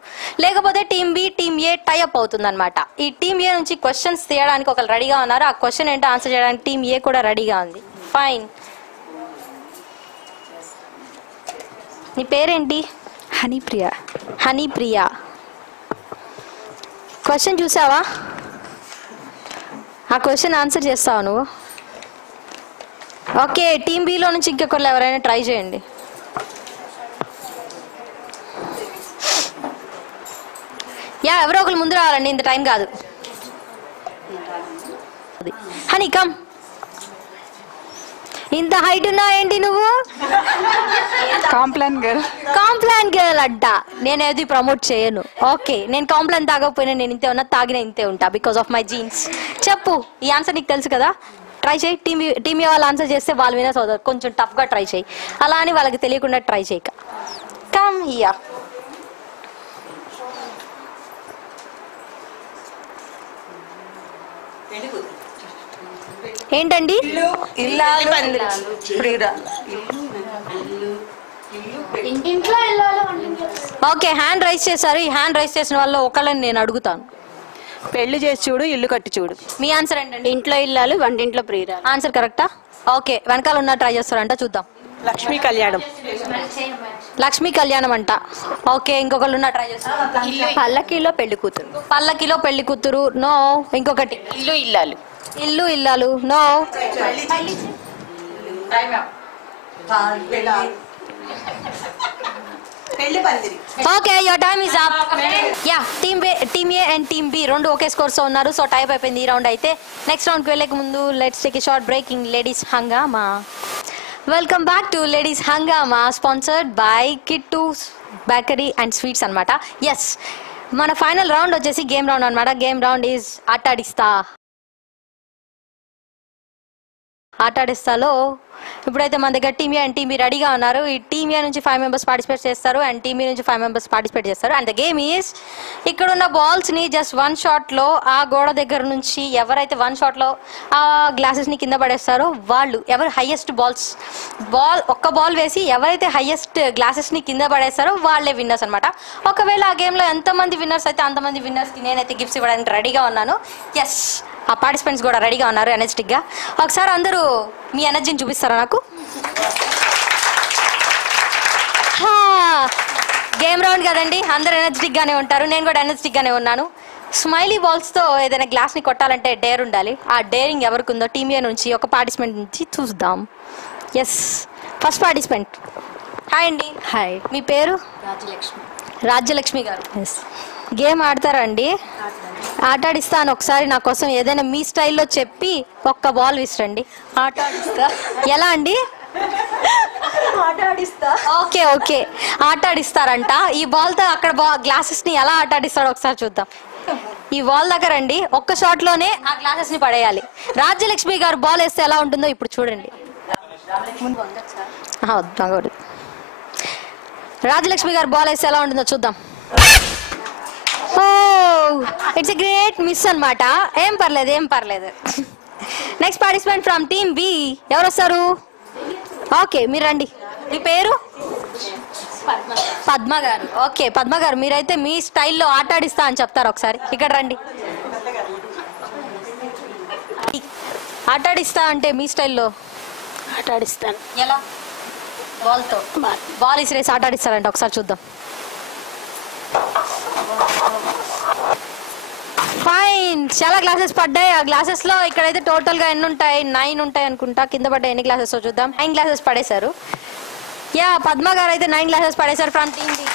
లేకపోతే టీమ్ బి టీమ్ ఏ టైఅప్ అవుతుంది అనమాట. ఈ టీమ్ ఏ నుంచి క్వశ్చన్స్ తీయడానికి ఒకరు రెడీగా ఉన్నారు. ఆ క్వశ్చన్ ఏంటో ఆన్సర్ చేయడానికి టీమ్ ఏ కూడా రెడీగా ఉంది. ఫైన్. నీ పేరేంటి? హనీప్రియ. హనీప్రియ. క్వశ్చన్ చూసావా? ఆ క్వశ్చన్ ఆన్సర్ చేస్తావు నువ్వు? ఓకే, టీమ్ బిలో నుంచి ఇంకొకరు ఎవరైనా ట్రై చేయండి. ఎవరో ఒకరు ముందు రావాలండి, ఇంత టైం కాదు. Honey come. ఇంత హైట్ ఉన్నా ఏంటి నువ్వు? కాంప్లాన్ గర్ల్ అడ్డ. నేను ఏది ప్రమోట్ చేయను. ఓకే, నేను కాంప్లాన్ తాగకపోయినా నేను ఇంతే ఉన్నా, తాగినా ఇంతే ఉంటా బికాస్ ఆఫ్ మై జీన్స్. చెప్పు, ఈ ఆన్సర్ నీకు తెలుసు కదా, ట్రై చేయి. టీమ్ వాళ్ళు ఆన్సర్ చేస్తే వాళ్ళు వినర్స్ అవుతారు. కొంచెం టఫ్గా ట్రై చేయి, అలా అని వాళ్ళకి తెలియకుండా ట్రై చేయక. Come here. ఏంటండి? ఓకే, హ్యాండ్ రైస్ చేశారు. ఈ హ్యాండ్ రైస్ చేసిన వాళ్ళు ఒకళ్ళని నేను అడుగుతాను. పెళ్లి చేసి చూడు, ఇల్లు కట్టి చూడు. మీ ఆన్సర్ ఏంటండి? ఇంట్లో ఇల్లాలు, వంటింట్లో ప్రియురాలు. ఆన్సర్ కరెక్టా? ఓకే, వెనకాల ఉన్న ట్రై చేస్తారంట, చూద్దాం. లక్ష్మీ కళ్యాణం. లక్ష్మీ కళ్యాణం అంట. ఓకే, ఇంకొకళ్ళు ఉన్న ట్రై చేస్తారు. పల్లకిలో పెళ్లి కూతురు. పల్లకిలో పెళ్లి కూతురు. నో. ఇంకొకటి ఇల్లు ఇల్లాలు. ఇల్లు ఇల్లాలు. No. Okay, your time is up. Yeah, team A and team B రెండు ఒకే స్కోర్స్ తో ఉన్నారు. సో టైప్ అయిపోయింది ఈ రౌండ్ అయితే. నెక్స్ట్ రౌండ్కి వెళ్ళే ముందు let's take a short break in ladies Hungama. Welcome back to ladies Hungama, sponsored by Kittu bakery and sweets అనమాట. ఎస్, మన ఫైనల్ రౌండ్ వచ్చేసి గేమ్ రౌండ్ అనమాట. గేమ్ రౌండ్ ఈజ్ ఆటాడిస్తాలో ఇప్పుడైతే మన దగ్గర team A and team B రెడీగా ఉన్నారు. ఈ టీమ్ ఏ నుంచి 5 మెంబర్స్ పార్టిసిపేట్ చేస్తారు అండ్ టీమ్ బి నుంచి 5 మెంబర్స్ పార్టిసిపేట్ చేస్తారు. అండ్ ద గేమ్ ఈజ్, ఇక్కడ ఉన్న బాల్స్ని జస్ట్ 1 షాట్లో ఆ గోడ దగ్గర నుంచి ఎవరైతే 1 షాట్లో ఆ గ్లాసెస్ని కింద పడేస్తారో వాళ్ళు, ఎవరు హైయెస్ట్ ఒక్క బాల్ వేసి ఎవరైతే హైయెస్ట్ గ్లాసెస్ని కింద పడేస్తారో వాళ్ళే విన్నర్స్ అనమాట. ఒకవేళ ఆ గేమ్లో ఎంతమంది విన్నర్స్ అయితే అంతమంది విన్నర్స్కి నేనైతే గిఫ్ట్స్ ఇవ్వడానికి రెడీగా ఉన్నాను. ఎస్, ఆ పార్టిసిపెంట్స్ కూడా రెడీగా ఉన్నారు ఎనర్జెటిక్గా. ఒకసారి అందరూ మీ ఎనర్జీని చూపిస్తారా నాకు? గేమ్ రౌండ్ కదండి, అందరూ ఎనర్జెటిక్గానే ఉంటారు. నేను కూడా ఎనర్జెటిక్గానే ఉన్నాను. స్మైలీ బాల్స్తో ఏదైనా గ్లాస్ని కొట్టాలంటే డేర్ ఉండాలి. ఆ డేరింగ్ ఎవరికి ఉందో టీమ్ ఏ నుంచి ఒక పార్టిసిపెంట్ నుంచి చూద్దాం. Yes, first participant. హాయ్ అండి. హాయ్. మీ పేరు? రాజ్యలక్ష్మి గారు. గేమ్ ఆడతారా అండి? ఆటాడిస్తాను. ఒకసారి నా కోసం ఏదైనా మీ స్టైల్లో చెప్పి ఒక్క బాల్ విసిరండి. ఆటాడిస్తా. ఎలా అండి? ఓకే ఓకే, ఆటాడిస్తారంట. ఈ బాల్తో అక్కడ గ్లాసెస్ని ఎలా ఆటాడిస్తాడో ఒకసారి చూద్దాం. ఈ బాల్ దగ్గర అండి ఒక్క షాట్లోనే ఆ గ్లాసెస్ని పడేయాలి. రాజ్యలక్ష్మి గారు బాల్ వేస్తే ఎలా ఉంటుందో ఇప్పుడు చూడండి. రాజ్యలక్ష్మి గారు బాల్ వేస్తే ఎలా ఉంటుందో చూద్దాం. Oh, it's a great miss అనమాట. ఏం పర్లేదు. Next participant from team B ఎవరు వస్తారు? ఓకే, మీరు రండి. మీ పేరు? పద్మ గారు. ఓకే, పద్మ గారు మీరైతే మీ స్టైల్లో ఆటాడిస్తా అని చెప్తారు. ఒకసారి ఇక్కడ రండి. ఆటాడిస్తా అంటే మీ స్టైల్లో ఆటాడిస్తాను. ఎలా? బాల్తో. బాల్ ఇసిరేసి ఆటాడిస్తారంట. ఒకసారి చూద్దాం. ఫైన్, చాలా గ్లాసెస్ పడ్డాయి. ఆ గ్లాసెస్ లో ఇక్కడైతే టోటల్ గా ఎన్ని ఉంటాయి? 9 ఉంటాయి అనుకుంటా. కింద పడ్డాయి ఎన్ని గ్లాసెస్ చూద్దాం. 9 గ్లాసెస్ పడేశారు. యా, పద్మ గారు అయితే 9 గ్లాసెస్ పడేశారు from team B.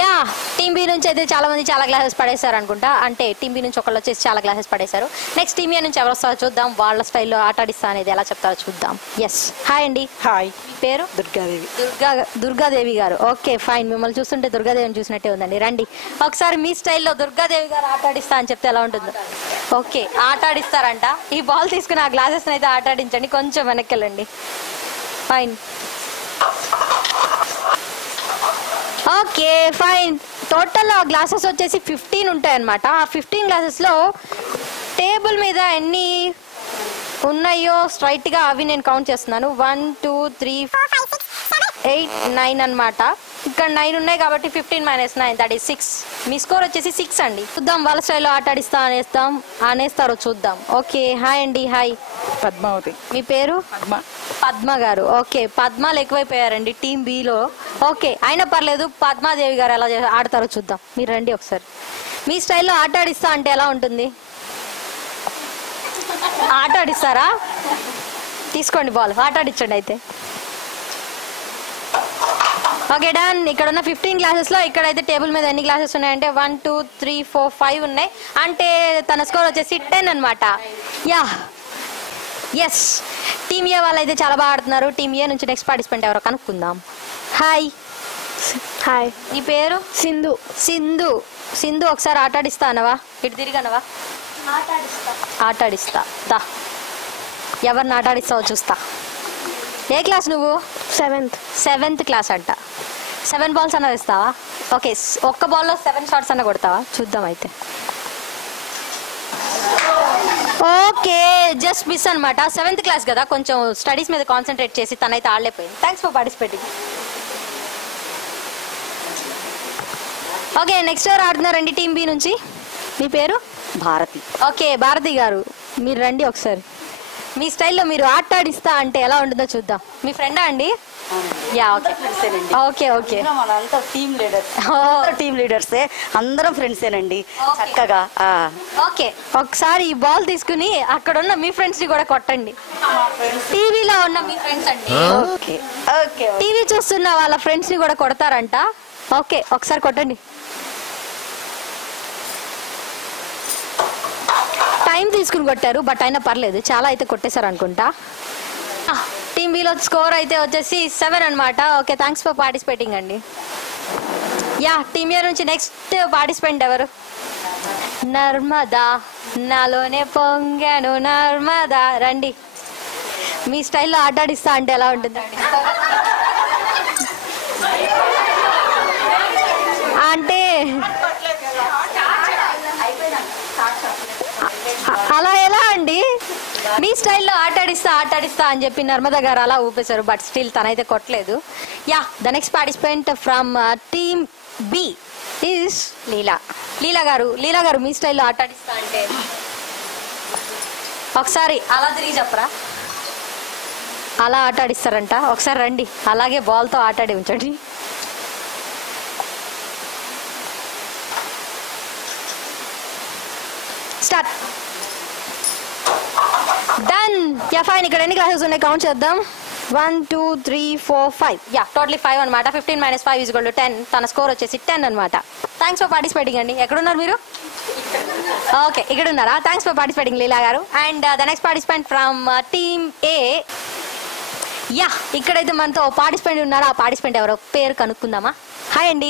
Yeah, team B నుంచి అయితే చాలా మంది చాలా గ్లాసెస్ పడేశారు అనుకుంటా. అంటే టీమ్ బి నుంచి ఒకళ్ళు వచ్చేసి చాలా గ్లాసెస్ పడేశారు. నెక్స్ట్ టీమ్ ఏ నుంచి ఎవరు వస్తారో చూద్దాం. వాళ్ళ స్టైల్లో ఆటాడిస్తా అనేది ఎలా చెప్తారో చూద్దాం. ఎస్, హాయ్ అండి. హాయ్, మీ పేరు? దుర్గాదేవి. దుర్గాదేవి గారు. ఓకే ఫైన్, మిమ్మల్ని చూస్తుంటే దుర్గాదేవిని చూసినట్టే ఉందండి. రండి ఒకసారి మీ స్టైల్లో దుర్గాదేవి గారు ఆటాడిస్తా అని చెప్తే ఎలా ఉంటుందో. ఓకే, ఆటాడిస్తారంట. ఈ బాల్ తీసుకుని ఆ గ్లాసెస్ అయితే ఆటాడించండి. కొంచెం వెనక్కి వెళ్ళండి. Fine, okay fine. టోటల్ ఆ గ్లాసెస్ వచ్చేసి 15 ఉంటాయి అన్నమాట. ఆ 15 గ్లాసెస్లో టేబుల్ మీద ఎన్ని ఉన్నాయో స్ట్రైట్గా అవి నేను కౌంట్ చేస్తున్నాను. 1 2 3 4 5 6 7 8 9 అనమాట. ఇక్కడ 9 ఉన్నాయి కాబట్టి 15 - 9 దట్ ఈస్ 6. మీ స్కోర్ వచ్చేసి 6 అండి. చూద్దాం వాళ్ళ స్టైల్లో ఆటాడిస్తా అనేస్తారో చూద్దాం. ఓకే, హాయ్ అండి. హాయ్. పద్మావతి. మీ పేరు? పద్మ. పద్మ గారు. ఓకే, పద్మాలు ఎక్కువైపోయారండి టీమ్ బిలో. ఓకే, అయినా పర్లేదు. పద్మాదేవి గారు ఎలా ఆడతారో చూద్దాం. మీరు రండి ఒకసారి. మీ స్టైల్లో ఆటాడిస్తా అంటే ఎలా ఉంటుంది? ఆటాడిస్తారా? తీసుకోండి బాల్, ఆటాడించండి అయితే. Okay done. ఇక్కడ ఉన్న 15 గ్లాసెస్లో ఇక్కడైతే టేబుల్ మీద ఎన్ని గ్లాసెస్ ఉన్నాయంటే 1 2 3 4 5 ఉన్నాయి. అంటే తన స్కోర్ వచ్చేసి 10 అనమాట. Yeah, yes. టీమ్ ఏ వాళ్ళు అయితే చాలా బాగా ఆడుతున్నారు. టీమ్ ఏ నుంచి నెక్స్ట్ పార్టిసిపెంట్ ఎవరో కనుక్కుందాం. హాయ్. హాయ్. నీ పేరు? సింధు. సింధు. సింధు, ఒకసారి ఆటాడిస్తా అనవా? ఇటు తిరిగనవా? ఆటాడిస్తా. దా, ఎవరిని ఆటాడిస్తావో చూస్తా. ఏ క్లాస్ నువ్వు? 7th క్లాస్ అంట. 7 బాల్స్ అన్న వేస్తావా? ఓకే, ఒక్క బాల్లో 7 షాట్స్ అన్న కొడతావా? చూద్దాం అయితే. ఓకే, జస్ట్ మిస్ అనమాట. 7th క్లాస్ కదా, కొంచెం స్టడీస్ మీద కాన్సన్ట్రేట్ చేసి తనైతే ఆడలేకపోయింది. Thanks for participating. Okay, next ఎవరు ఆడుతున్నారండి టీమ్ బి నుంచి? మీ పేరు? భారతి. ఓకే, భారతి గారు మీరు రండి ఒకసారి. మీ స్టైల్లో మీరు ఆటాడిస్తా అంటే ఎలా ఉంటుందో చూద్దాం. మీ ఫ్రెండా అండి? Yeah, okay okay okay. మనంతా టీమ్ లీడర్సే, అందరం ఫ్రెండ్సేనండి చక్కగా. ఓకే, ఒకసారి ఈ బాల్ తీసుకుని అక్కడ ఉన్న మీ ఫ్రెండ్స్ ని కూడా కొట్టండి. టీవీలో ఉన్న మీ ఫ్రెండ్స్ అండి. Okay okay. టీవీ చూస్తున్న వాళ్ళ ఫ్రెండ్స్ ని కూడా కొడతారంట. ఓకే, ఒకసారి కొట్టండి. టైం తీసుకుని కొట్టారు, బట్ అయినా పర్లేదు. చాలా అయితే కొట్టేశారు అనుకుంటా. టీమ్ బిలో స్కోర్ అయితే వచ్చేసి 7 అనమాట. ఓకే, థ్యాంక్స్ ఫర్ పార్టిసిపేటింగ్ అండి. యా, టీమ్ ఏ నుంచి నెక్స్ట్ పార్టిసిపెంట్ ఎవరు? నర్మదా, నాలోనే పొంగాను నర్మదా. రండి. మీ స్టైల్లో ఆటాడిస్తా అంటే ఎలా ఉంటుందండి? అంటే అలా ఎలా అండి? మీ స్టైల్లో ఆటాడిస్తా అని చెప్పి నర్మదా గారు అలా ఊపేశారు, బట్ స్టిల్ తనైతే కొట్టలేదు. Yeah, the next participant from team B is Leela. Leela గారు మీ స్టైల్లో ఆటాడిస్తా అంటే ఒకసారి అలా తిరిగి చెప్పరా? అలా ఆటాడిస్తారంట. ఒకసారి రండి, అలాగే బాల్తో ఆటాడి ఉంచండి. స్టార్ట్. డన్. Yeah, fine. ఇక్కడ ఎన్ని క్లాసెస్ ఉన్నాయి కౌంట్ చేద్దాం. 1 2 3 4 5. యా, టోటలీ 5 అనమాట. 15 - 5 = 10. తన స్కోర్ వచ్చేసి 10 అనమాట. థ్యాంక్స్ ఫర్ పార్టిసిపేటింగ్ అండి. ఎక్కడున్నారు మీరు? ఓకే, ఇక్కడ ఉన్నారా? థ్యాంక్స్ ఫర్ పార్టిసిపేటింగ్ లీలా గారు. And the next participant from team A. Yeah, ఇక్కడైతే మనతో పార్టిసిపెంట్ ఉన్నారు. ఆ పార్టిసిపెంట్ ఎవరో పేరు కనుక్కుందామా? హాయ్ అండి.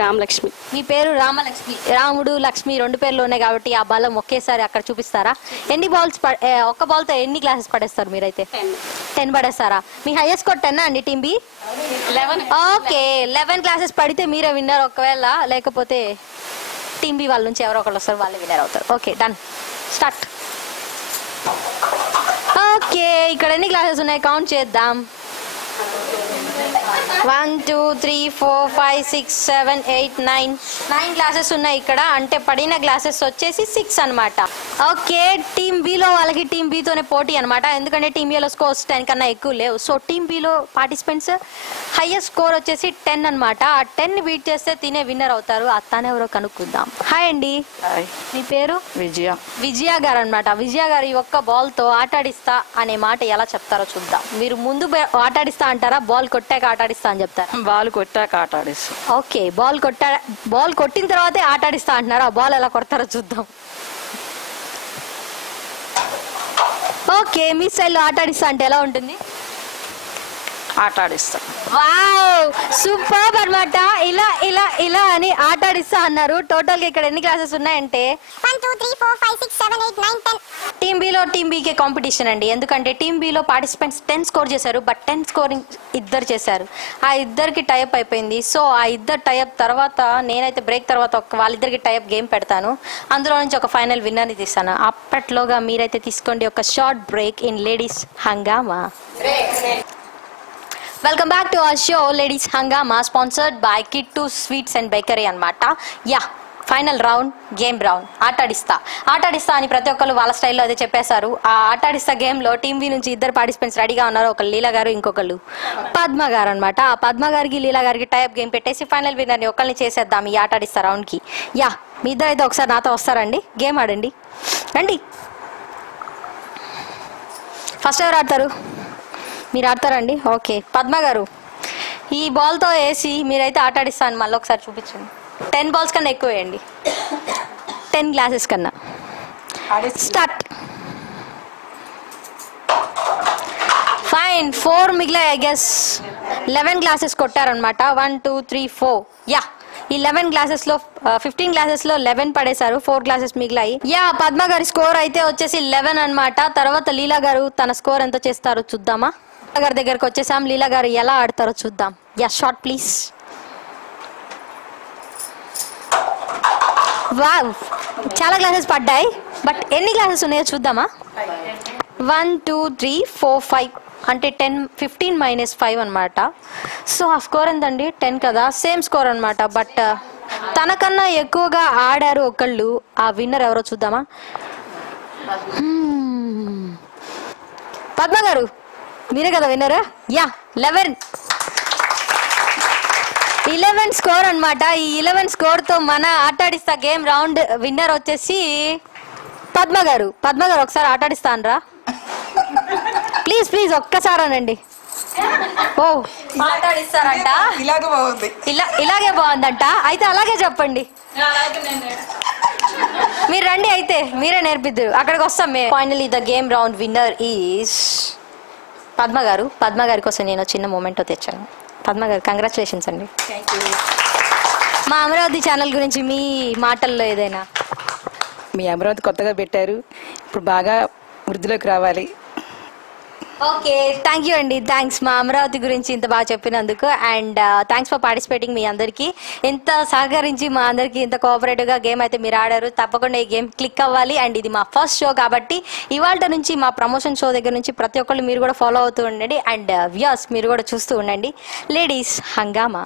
రామలక్ష్మి. మీ పేరు? రామలక్ష్మి. రాముడు లక్ష్మి 2 పేర్లు ఉన్నాయి కాబట్టి ఆ బలం ఒకేసారి అక్కడ చూపిస్తారా? ఎన్ని బాల్స్ ఒక్క బాల్తో ఎన్ని గ్లాసెస్ పడేస్తారు మీరైతే? 10 పడేస్తారా? మీ హైయెస్ట్ స్కోర్ 10 అండి టీమ్ బి? 11. ఓకే, 11 గ్లాసెస్ పడితే మీరే విన్నర్. ఒకవేళ లేకపోతే టీమ్ బి వాళ్ళ నుంచి ఎవరో ఒకళ్ళు వస్తారు, వాళ్ళే విన్నర్ అవుతారు. Okay, done. స్టార్ట్. ఓకే, ఇక్కడ ఎన్ని గ్లాసెస్ ఉన్నాయి కౌంట్ చేద్దాం. 1 2 3 4 5 6 7 8 9 గ్లాసెస్ ఉన్నాయి ఇక్కడ. అంటే పడిన గ్లాసెస్ వచ్చేసి 6 అనమాట. ఓకే, టీమ్ బిలో వాళ్ళకి టీమ్ బితోనే పోటీ అనమాట. ఎందుకంటే టీమ్ ఏలో స్కోర్స్ 10 కన్నా ఎక్కువ లేవు. So team below participants highest score వచ్చేసి 10 అనమాట. ఆ 10 బీట్ చేస్తే తినే విన్నర్ అవుతారు. అతనే ఎవరో కనుక్కుందాం. హాయ్ అండి, మీ పేరు? విజయ గారు అనమాట. విజయ గారు ఈ ఒక్క బాల్ తో ఆటాడిస్తా అనే మాట ఎలా చెప్తారో చూద్దాం. మీరు ముందు ఆటాడిస్తా అంటారా, బాల్ కొట్టాక ఆటాడిస్తా అని చెప్తారా? బాల్ కొట్టాక ఆటాడిస్తా. ఓకే, బాల్ కొట్టిన తర్వాతే ఆటాడిస్తా అంటున్నారా? ఆ బాల్ ఎలా కొడతారో చూద్దాం. ఓకే, మీ స్టైల్లో ఆటాడిస్తా అంటే ఎలా ఉంటుంది? ఆటాడిస్తా. వావ్, సూపర్ అన్నమాట. ఇలా ఇలా ఇలా అని ఆటాడిస్తా అన్నారు. టోటల్ గా ఇక్కడ ఎన్ని క్లాసెస్ ఉన్నాయంటే 1 2 3 4 5 6 7 8 9 10. టీమ్ బిలో టీమ్ బికే కాంపిటీషన్ అండి. ఎందుకంటే టీమ్ బిలో పార్టిసిపెంట్స్ 10 స్కోర్ చేశారు. బట్ 10 స్కోరింగ్ ఇద్దరు చేశారు. ఆ ఇద్దరికి టైప్ అయిపోయింది. సో ఆ ఇద్దరు టైప్ తర్వాత నేనైతే బ్రేక్ తర్వాత వాళ్ళిద్దరికి టైప్ గేమ్ పెడతాను. అందులో నుంచి ఒక ఫైనల్ విన్నర్ని తీస్తాను. అప్పట్లోగా మీరైతే తీసుకోండి ఒక short break in ladies Hungama. Welcome back to our show ladies Hungama, sponsored by Kittu sweets and bakery అనమాట. Yeah, final round game round. ఆటాడిస్తా అని ప్రతి ఒక్కరు వాళ్ళ స్టైల్లో అదే చెప్పేశారు. ఆ ఆటాడిస్తా గేమ్లో టీమ్ బి నుంచి ఇద్దరు పార్టిసిపెంట్స్ రెడీగా ఉన్నారు. ఒకళ్ళు లీలా గారు, ఇంకొకళ్ళు పద్మ గారు అనమాట. ఆ పద్మ గారికి లీలా గారికి టైప్ గేమ్ పెట్టేసి ఫైనల్ విన్నర్ని ఒకరిని చేసేద్దాం ఈ ఆటాడిస్తా రౌండ్కి. యా, మీ ఇద్దరు అయితే ఒకసారి నాతో వస్తారండి, గేమ్ ఆడండి. రండి. ఫస్ట్ ఎవరు ఆడతారు? మీరు ఆడతారండి. ఓకే, పద్మ గారు ఈ బాల్తో వేసి మీరైతే ఆటాడిస్తాను. మళ్ళీ ఒకసారి చూపించండి. 10 బాల్స్ కన్నా ఎక్కువ వేయండి, 10 గ్లాసెస్ కన్నా. స్టార్ట్. ఫైన్, 4 మిగిలాయి. ఐ గెస్ 11 గ్లాసెస్ కొట్టారనమాట. 1 2 3 4. యా, ఈ 11 గ్లాసెస్లో 15 గ్లాసెస్లో 11 పడేశారు. 4 గ్లాసెస్ మిగిలాయి. యా, పద్మ గారి స్కోర్ అయితే వచ్చేసి 11 అనమాట. తర్వాత లీలా గారు తన స్కోర్ ఎంత చేస్తారో చూద్దామా. లీలా గారి దగ్గరకు వచ్చేసాం. లీలా గారు ఎలా ఆడతారో చూద్దాం. Yeah, short please. వావ్, చాలా గ్లాసెస్ పడ్డాయి. బట్ ఎన్ని గ్లాసెస్ ఉన్నాయో చూద్దామా. 1 2 3 4 5 అంటే 10 15 - 5 అనమాట. సో ఆ స్కోర్ ఎంతండి? 10 కదా, సేమ్ స్కోర్ అనమాట. బట్ తనకన్నా ఎక్కువగా ఆడారు ఒకళ్ళు. ఆ విన్నర్ ఎవరో చూద్దామా. పద్మ గారు మీరే కదా విన్నర్. యా, 11 స్కోర్ అనమాట. ఈ 11 స్కోర్తో మన ఆటాడిస్తా గేమ్ రౌండ్ విన్నర్ వచ్చేసి పద్మ గారు. పద్మ గారు ఒకసారి ఆటాడిస్తానరా ప్లీజ్ ప్లీజ్, ఒక్కసారి అనండి. ఓ, ఆటాడిస్తారంట. ఇలాగే బాగుందంట. అయితే అలాగే చెప్పండి. మీరు రండి, అయితే మీరే నేర్పిద్దురు. అక్కడికి వస్తాం మేము. Finally the game round winner is Padma గారు. పద్మ గారి కోసం నేను చిన్న మూమెంట్ తెచ్చాను. పద్మ గారు కంగ్రాచులేషన్స్ అండి. మా అమరావతి ఛానల్ గురించి మీ మాటల్లో ఏదైనా. మీ అమరావతి కొత్తగా పెట్టారు, ఇప్పుడు బాగా వృద్ధిలోకి రావాలి. ఓకే, థ్యాంక్ యూ అండి. థ్యాంక్స్ మా అమరావతి గురించి ఇంత బాగా చెప్పినందుకు. And thanks for participating. మీ అందరికీ ఇంత సహకరించి మా అందరికీ ఇంత కోఆపరేటివ్గా గేమ్ అయితే మీరు ఆడారు. తప్పకుండా ఈ గేమ్ క్లిక్ అవ్వాలి. అండ్ ఇది మా ఫస్ట్ షో కాబట్టి ఇవాళ నుంచి మా ప్రమోషన్ షో దగ్గర నుంచి ప్రతి ఒక్కళ్ళు మీరు కూడా ఫాలో అవుతూ ఉండండి. అండ్ వ్యూయర్స్ మీరు కూడా చూస్తూ ఉండండి లేడీస్ హంగామా.